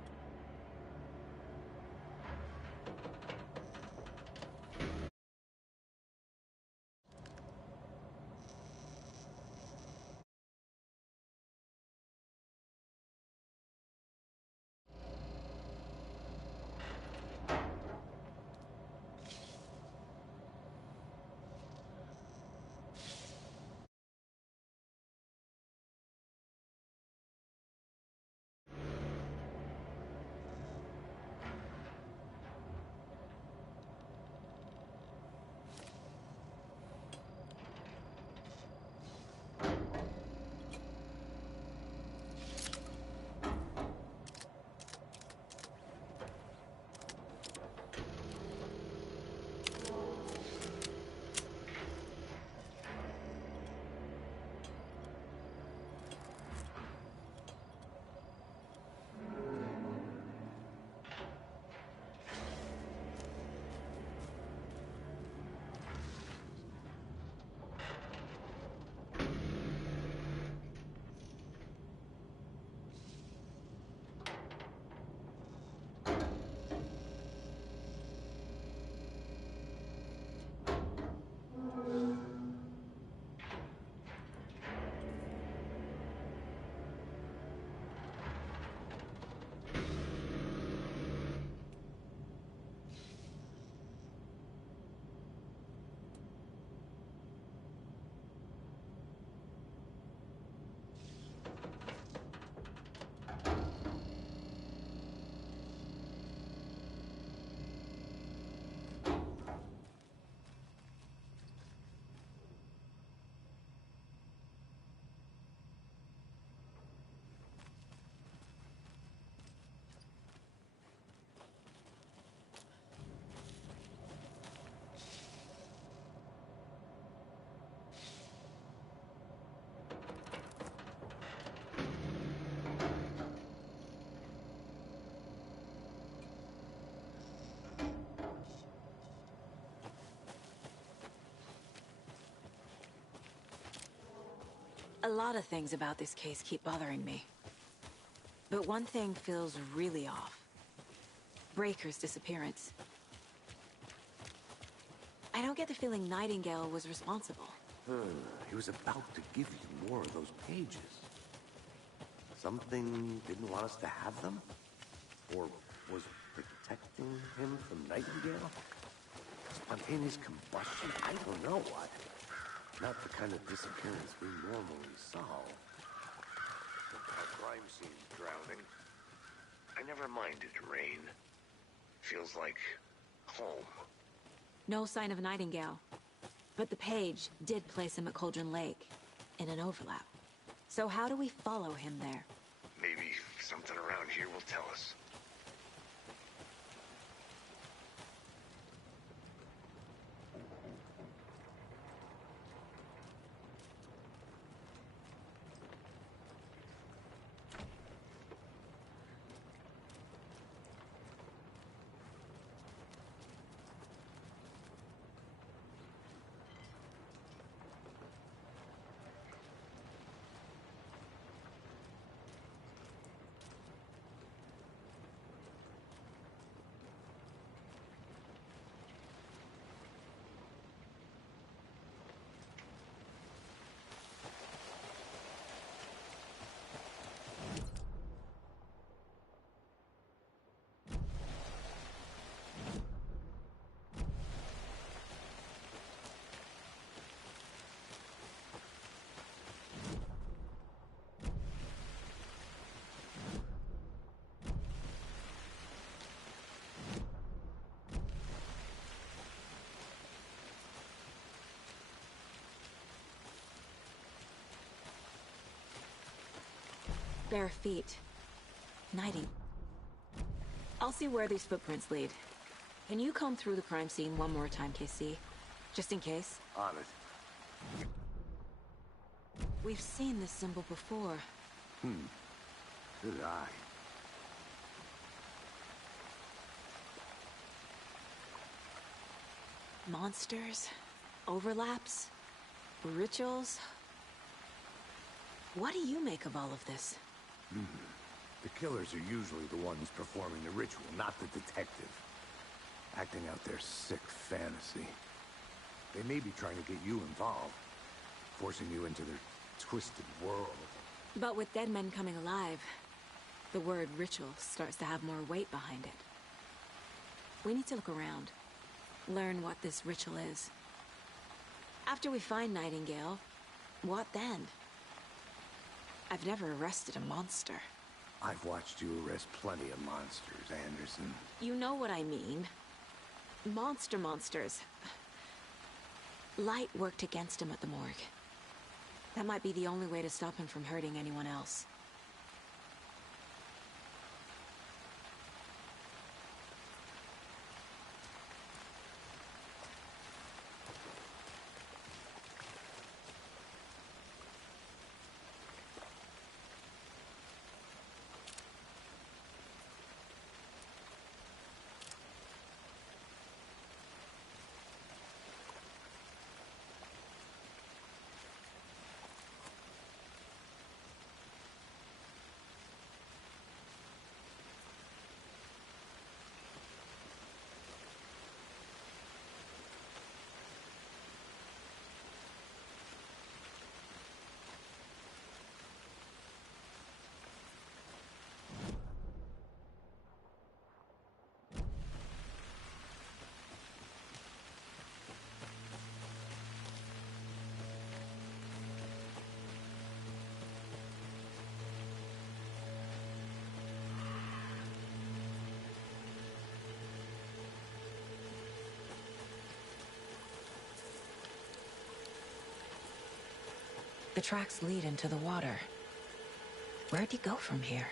A lot of things about this case keep bothering me. But one thing feels really off. Breaker's disappearance. I don't get the feeling Nightingale was responsible. He was about to give you more of those pages. Something didn't want us to have them? Or was protecting him from Nightingale? Spontaneous combustion? I don't know what. Not the kind of disappearance we normally solve. Our crime scene's drowning. I never minded rain. Feels like home. No sign of Nightingale. But the page did place him at Cauldron Lake, in an overlap. So how do we follow him there? Maybe something around here will tell us. Bare feet. Nighting. I'll see where these footprints lead. Can you comb through the crime scene one more time, KC? Just in case? On it. We've seen this symbol before. Good eye. Monsters? Overlaps? Rituals? What do you make of all of this? The killers are usually the ones performing the ritual, not the detective. Acting out their sick fantasy. They may be trying to get you involved, forcing you into their twisted world. But with dead men coming alive, the word ritual starts to have more weight behind it. We need to look around, learn what this ritual is. After we find Nightingale, what then? I've never arrested a monster. I've watched you arrest plenty of monsters, Anderson. You know what I mean. Monsters. Light worked against him at the morgue. That might be the only way to stop him from hurting anyone else. The tracks lead into the water. Where'd he go from here?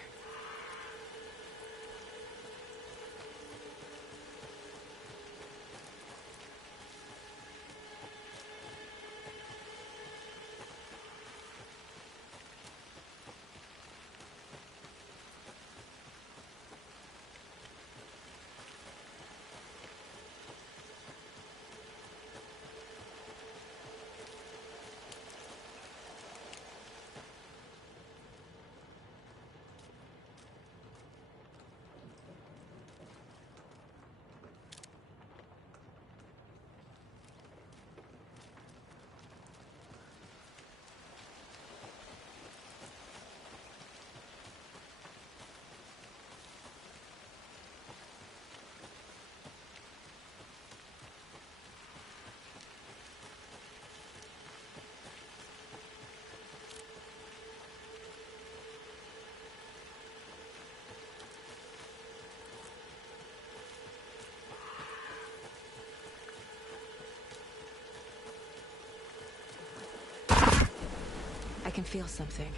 can feel something.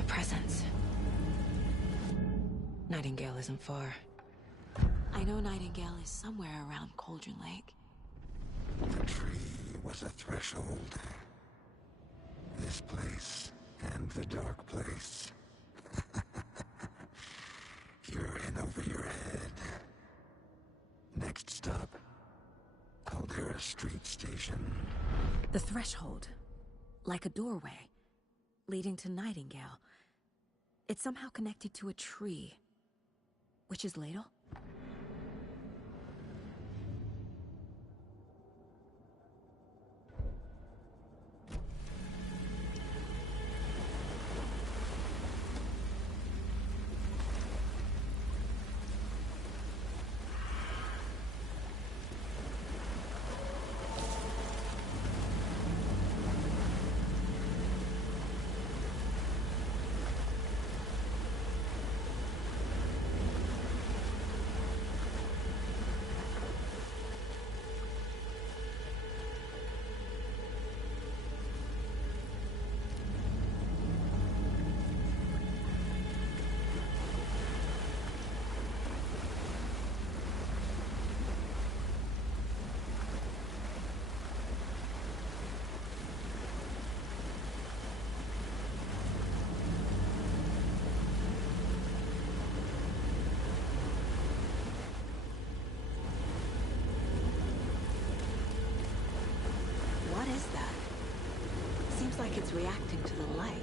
A presence. Nightingale isn't far. I know Nightingale is somewhere around Cauldron Lake. The tree was a threshold. This place and the dark place. You're in over your head. Next stop, Caldera Street Station. The threshold. Like a doorway. Leading to Nightingale. It's somehow connected to a tree. Witch's Ladle? What is that? Seems like it's reacting to the light.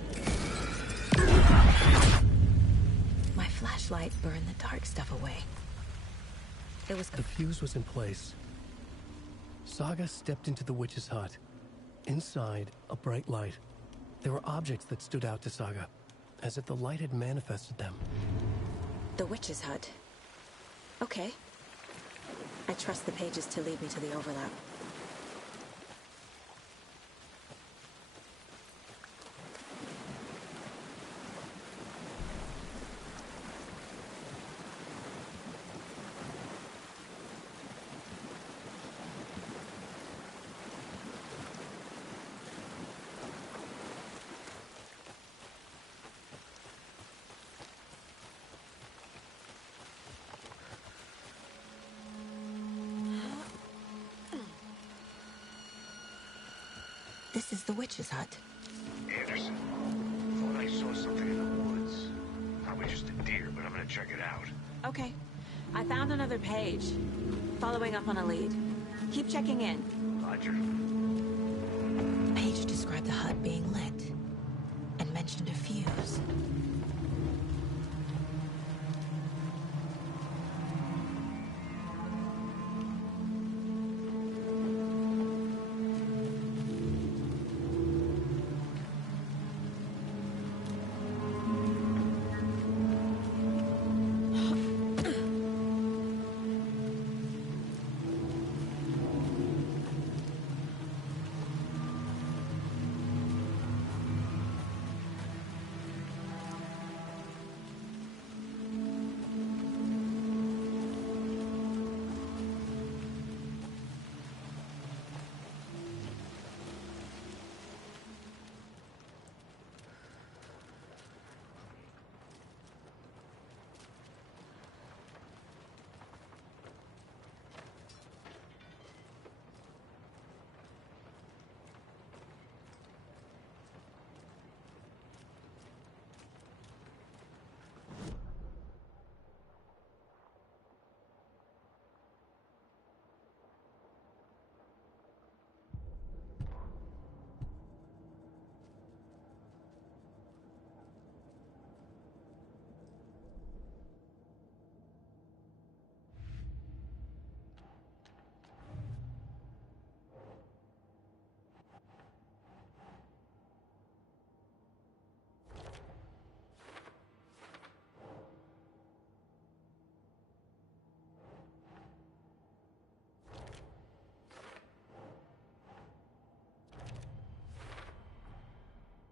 My flashlight burned the dark stuff away. It was... The fuse was in place. Saga stepped into the witch's hut. Inside, a bright light. There were objects that stood out to Saga, as if the light had manifested them. The witch's hut. Okay. I trust the pages to lead me to the overlap. This is the witch's hut. Anderson, thought I saw something in the woods. Probably just a deer, but I'm gonna check it out. Okay. I found another page. Following up on a lead. Keep checking in. Roger. The page described the hut being lit. And mentioned a fuse.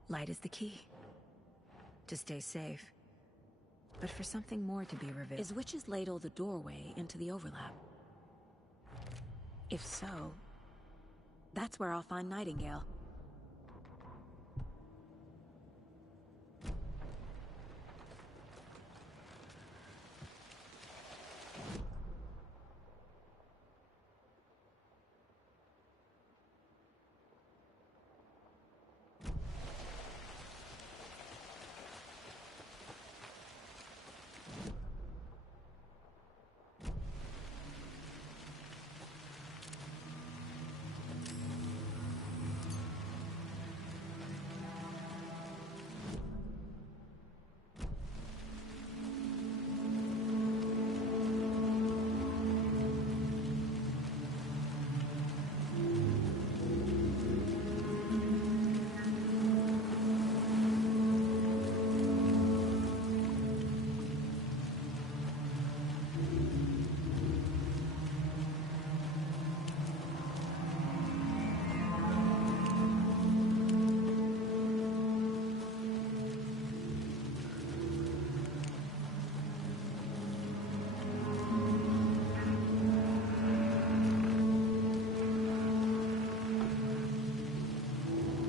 Light is the key. To stay safe. But for something more to be revealed. Is Witch's Ladle the doorway into the overlap? If so, that's where I'll find Nightingale.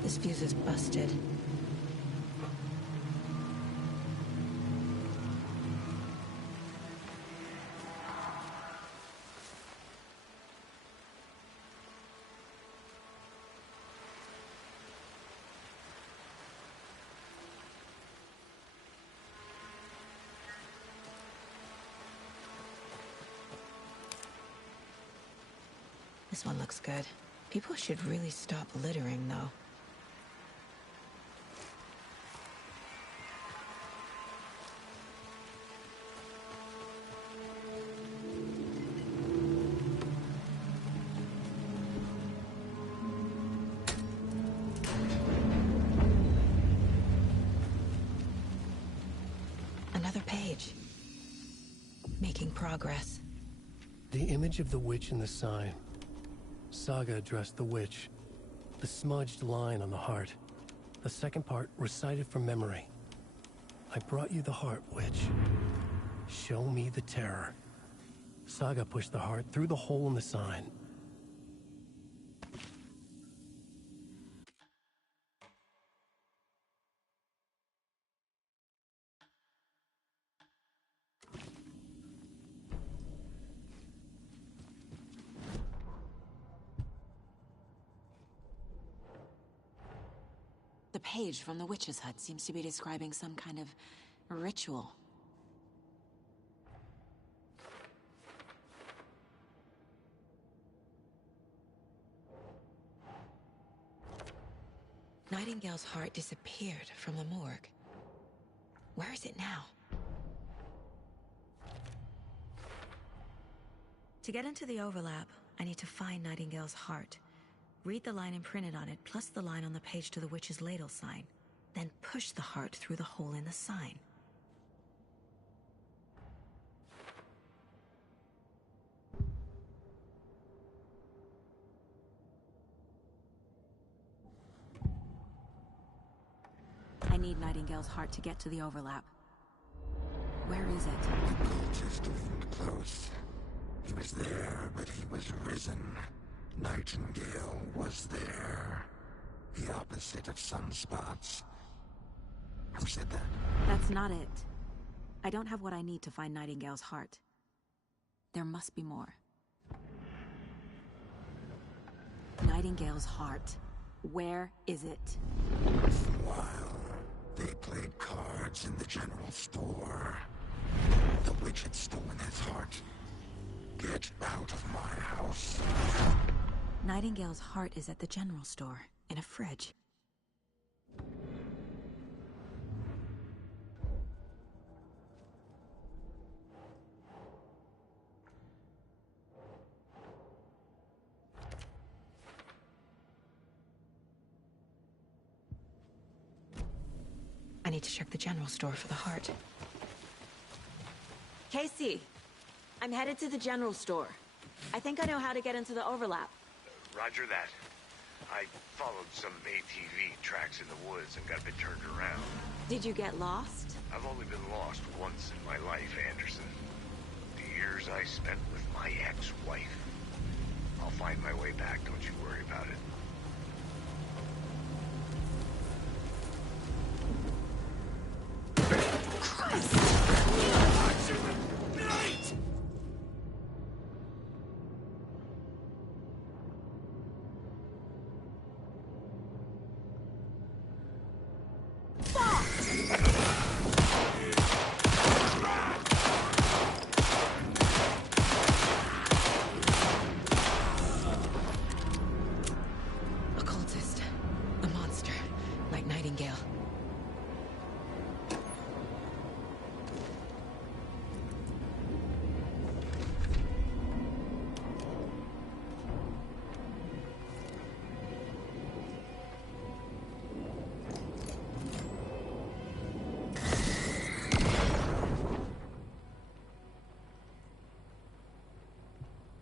This fuse is busted. This one looks good. People should really stop littering, though. Another page. Making progress. The image of the witch in the sign. Saga addressed the witch. The smudged line on the heart. The second part recited from memory. I brought you the heart, witch. Show me the terror. Saga pushed the heart through the hole in the sign. The page from the witch's hut seems to be describing some kind of ritual. Nightingale's heart disappeared from the morgue. Where is it now? To get into the overlap, I need to find Nightingale's heart. Read the line imprinted on it, plus the line on the page to the witch's ladle sign. Then push the heart through the hole in the sign. I need Nightingale's heart to get to the overlap. Where is it? The cultist isn't close. He was there, but he was risen. Nightingale was there. The opposite of sunspots. Who said that? That's not it. I don't have what I need to find Nightingale's heart. There must be more. Nightingale's heart. Where is it? For a while, they played cards in the general store. The witch had stolen his heart. Get out of my house. Nightingale's heart is at the general store, in a fridge. I need to check the general store for the heart. Casey, I'm headed to the general store. I think I know how to get into the overlap. Roger that. I followed some ATV tracks in the woods and got a bit turned around. Did you get lost? I've only been lost once in my life, Anderson. The years I spent with my ex-wife. I'll find my way back, don't you worry about it.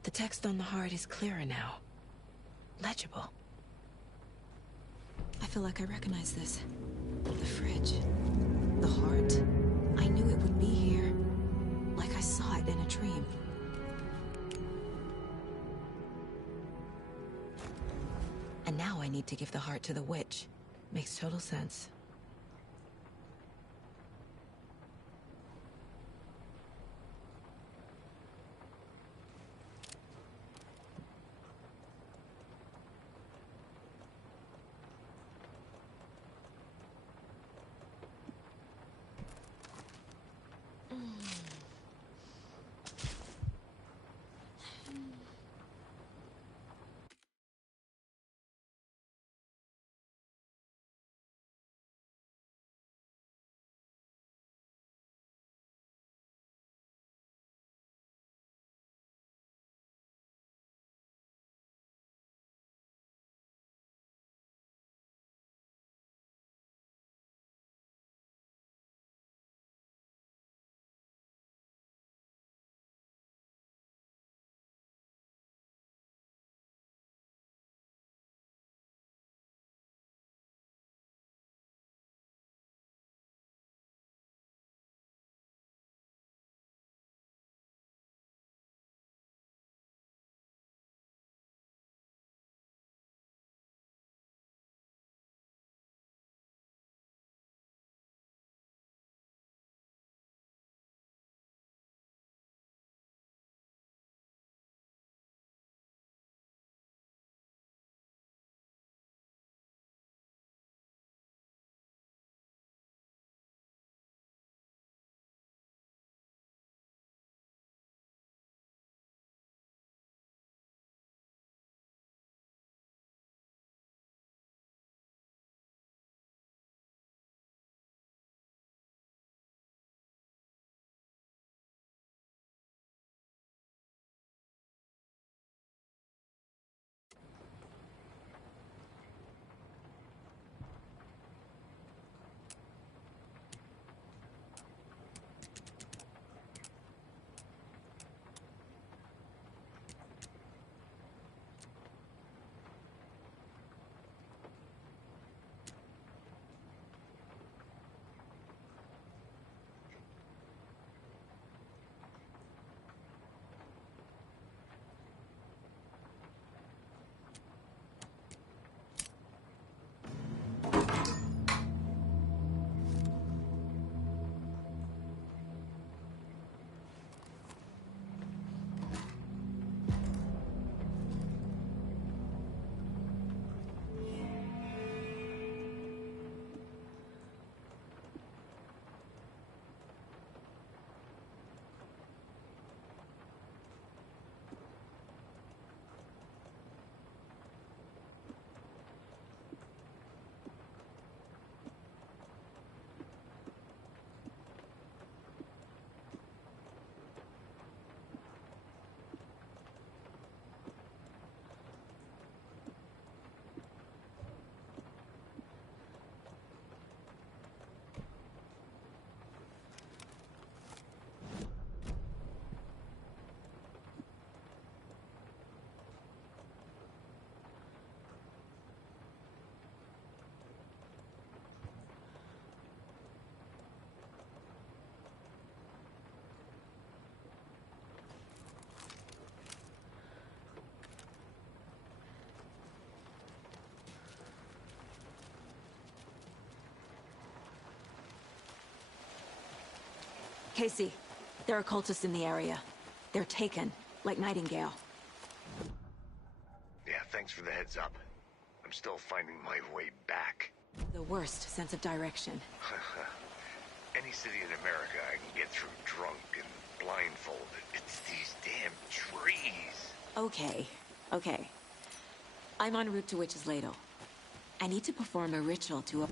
The text on the heart is clearer now. Legible. I feel like I recognize this. The fridge. The heart. I knew it would be here. Like I saw it in a dream. And now I need to give the heart to the witch. Makes total sense. Casey, there are cultists in the area. They're taken, like Nightingale. Yeah, thanks for the heads up. I'm still finding my way back. The worst sense of direction. Any city in America I can get through drunk and blindfolded. It's these damn trees. Okay. I'm en route to Witch's Ladle. I need to perform a ritual to...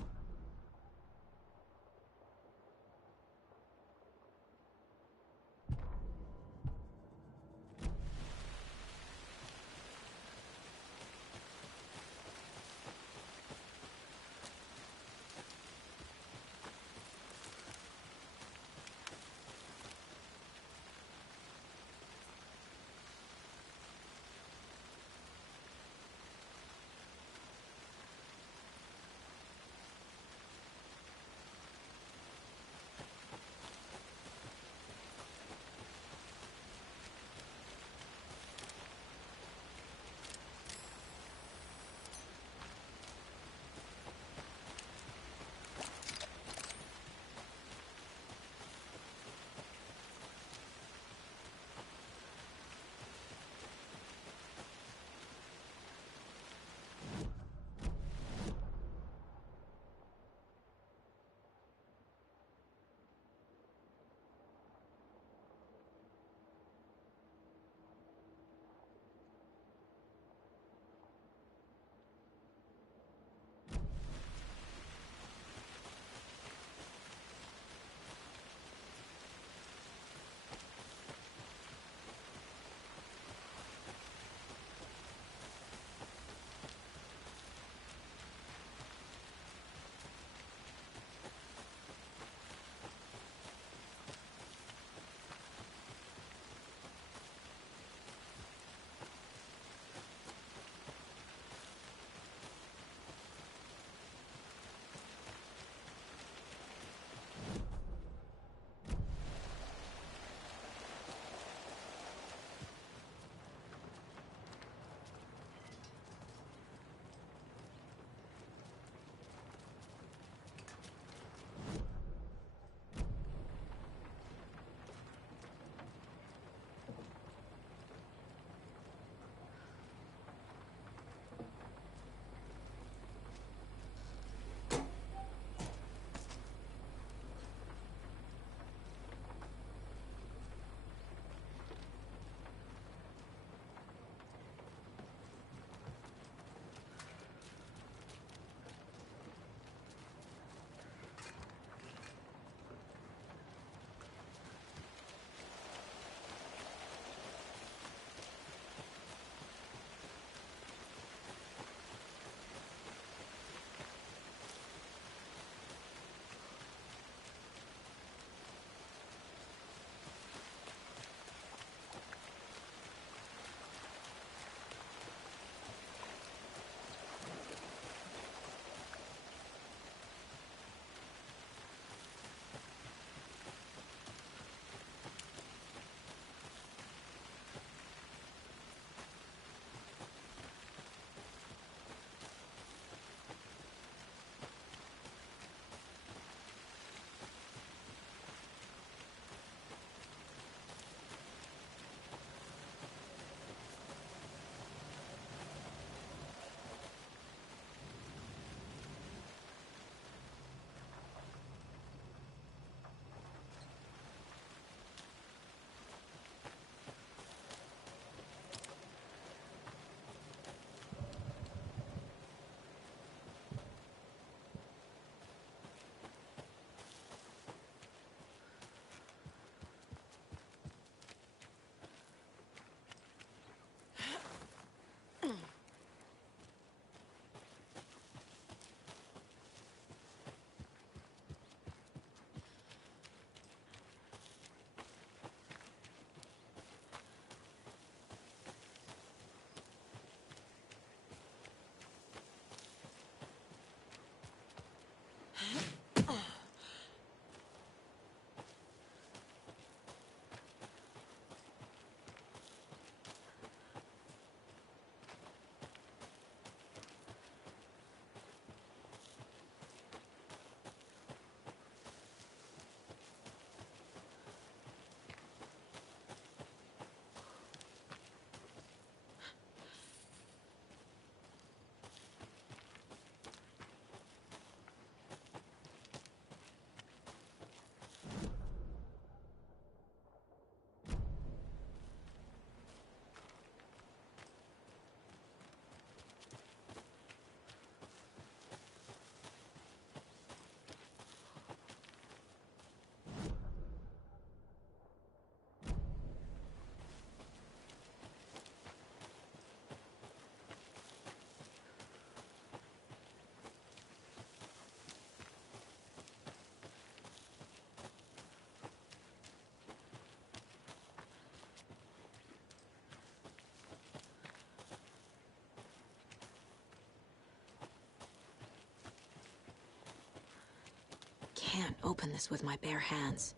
can't open this with my bare hands.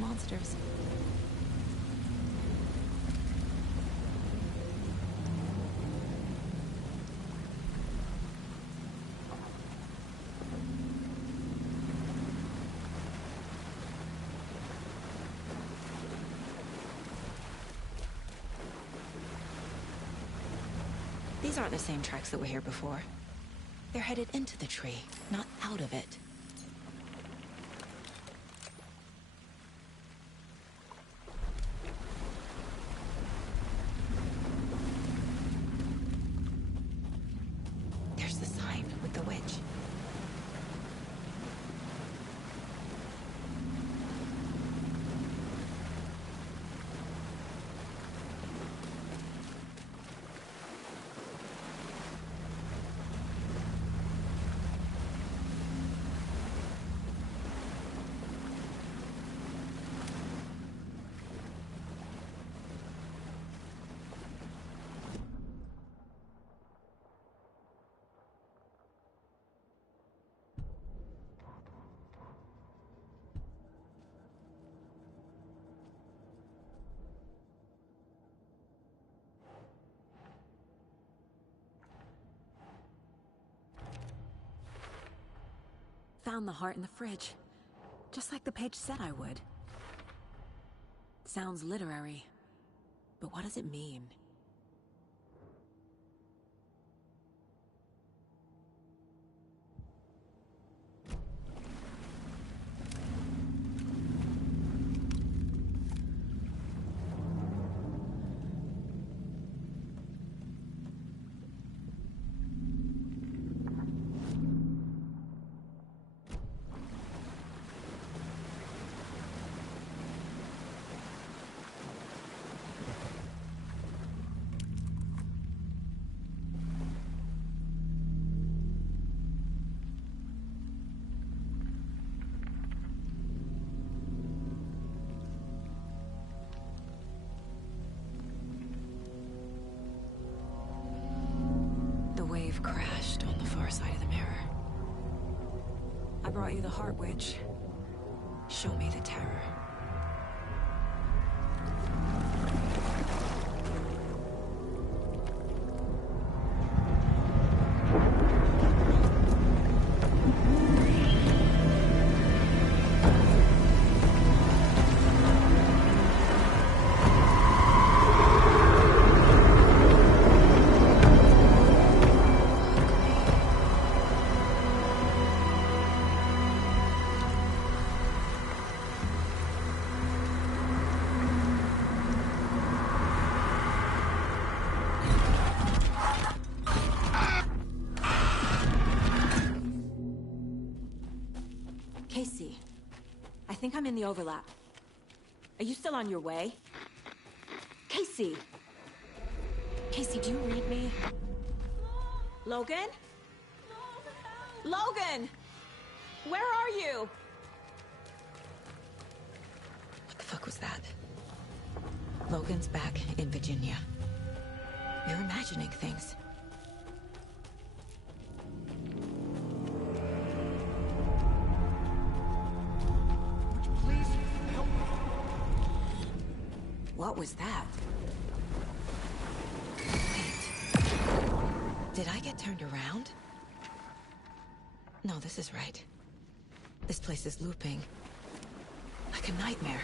monsters. These aren't the same tracks that were here before. They're headed into the tree, not out of it. There's the sign with the witch. found the heart in the fridge. Just like the page said I would. Sounds literary. But what does it mean? Crashed on the far side of the mirror. I brought you the Heart Witch. Show me the terror. Casey, I think I'm in the overlap. Are you still on your way? Casey! Casey, do you read me? Logan? Logan! Where are you? What the fuck was that? Logan's back in Virginia. You're imagining things. What was that? Wait. Did I get turned around? No, this is right. This place is looping. Like a nightmare.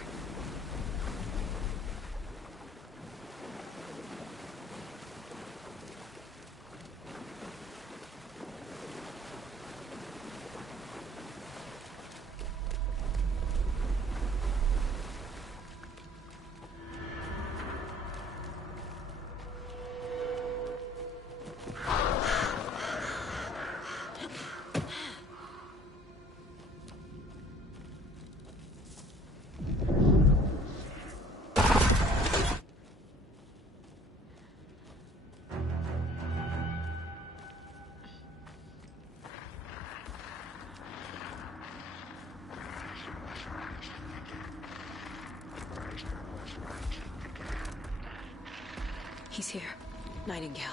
He's here. Nightingale.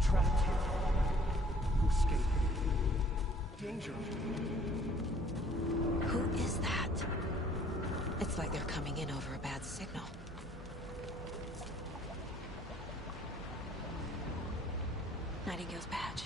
Trapped here. Who escaped? Danger. Who is that? It's like they're coming in over a bad signal. Nightingale's badge.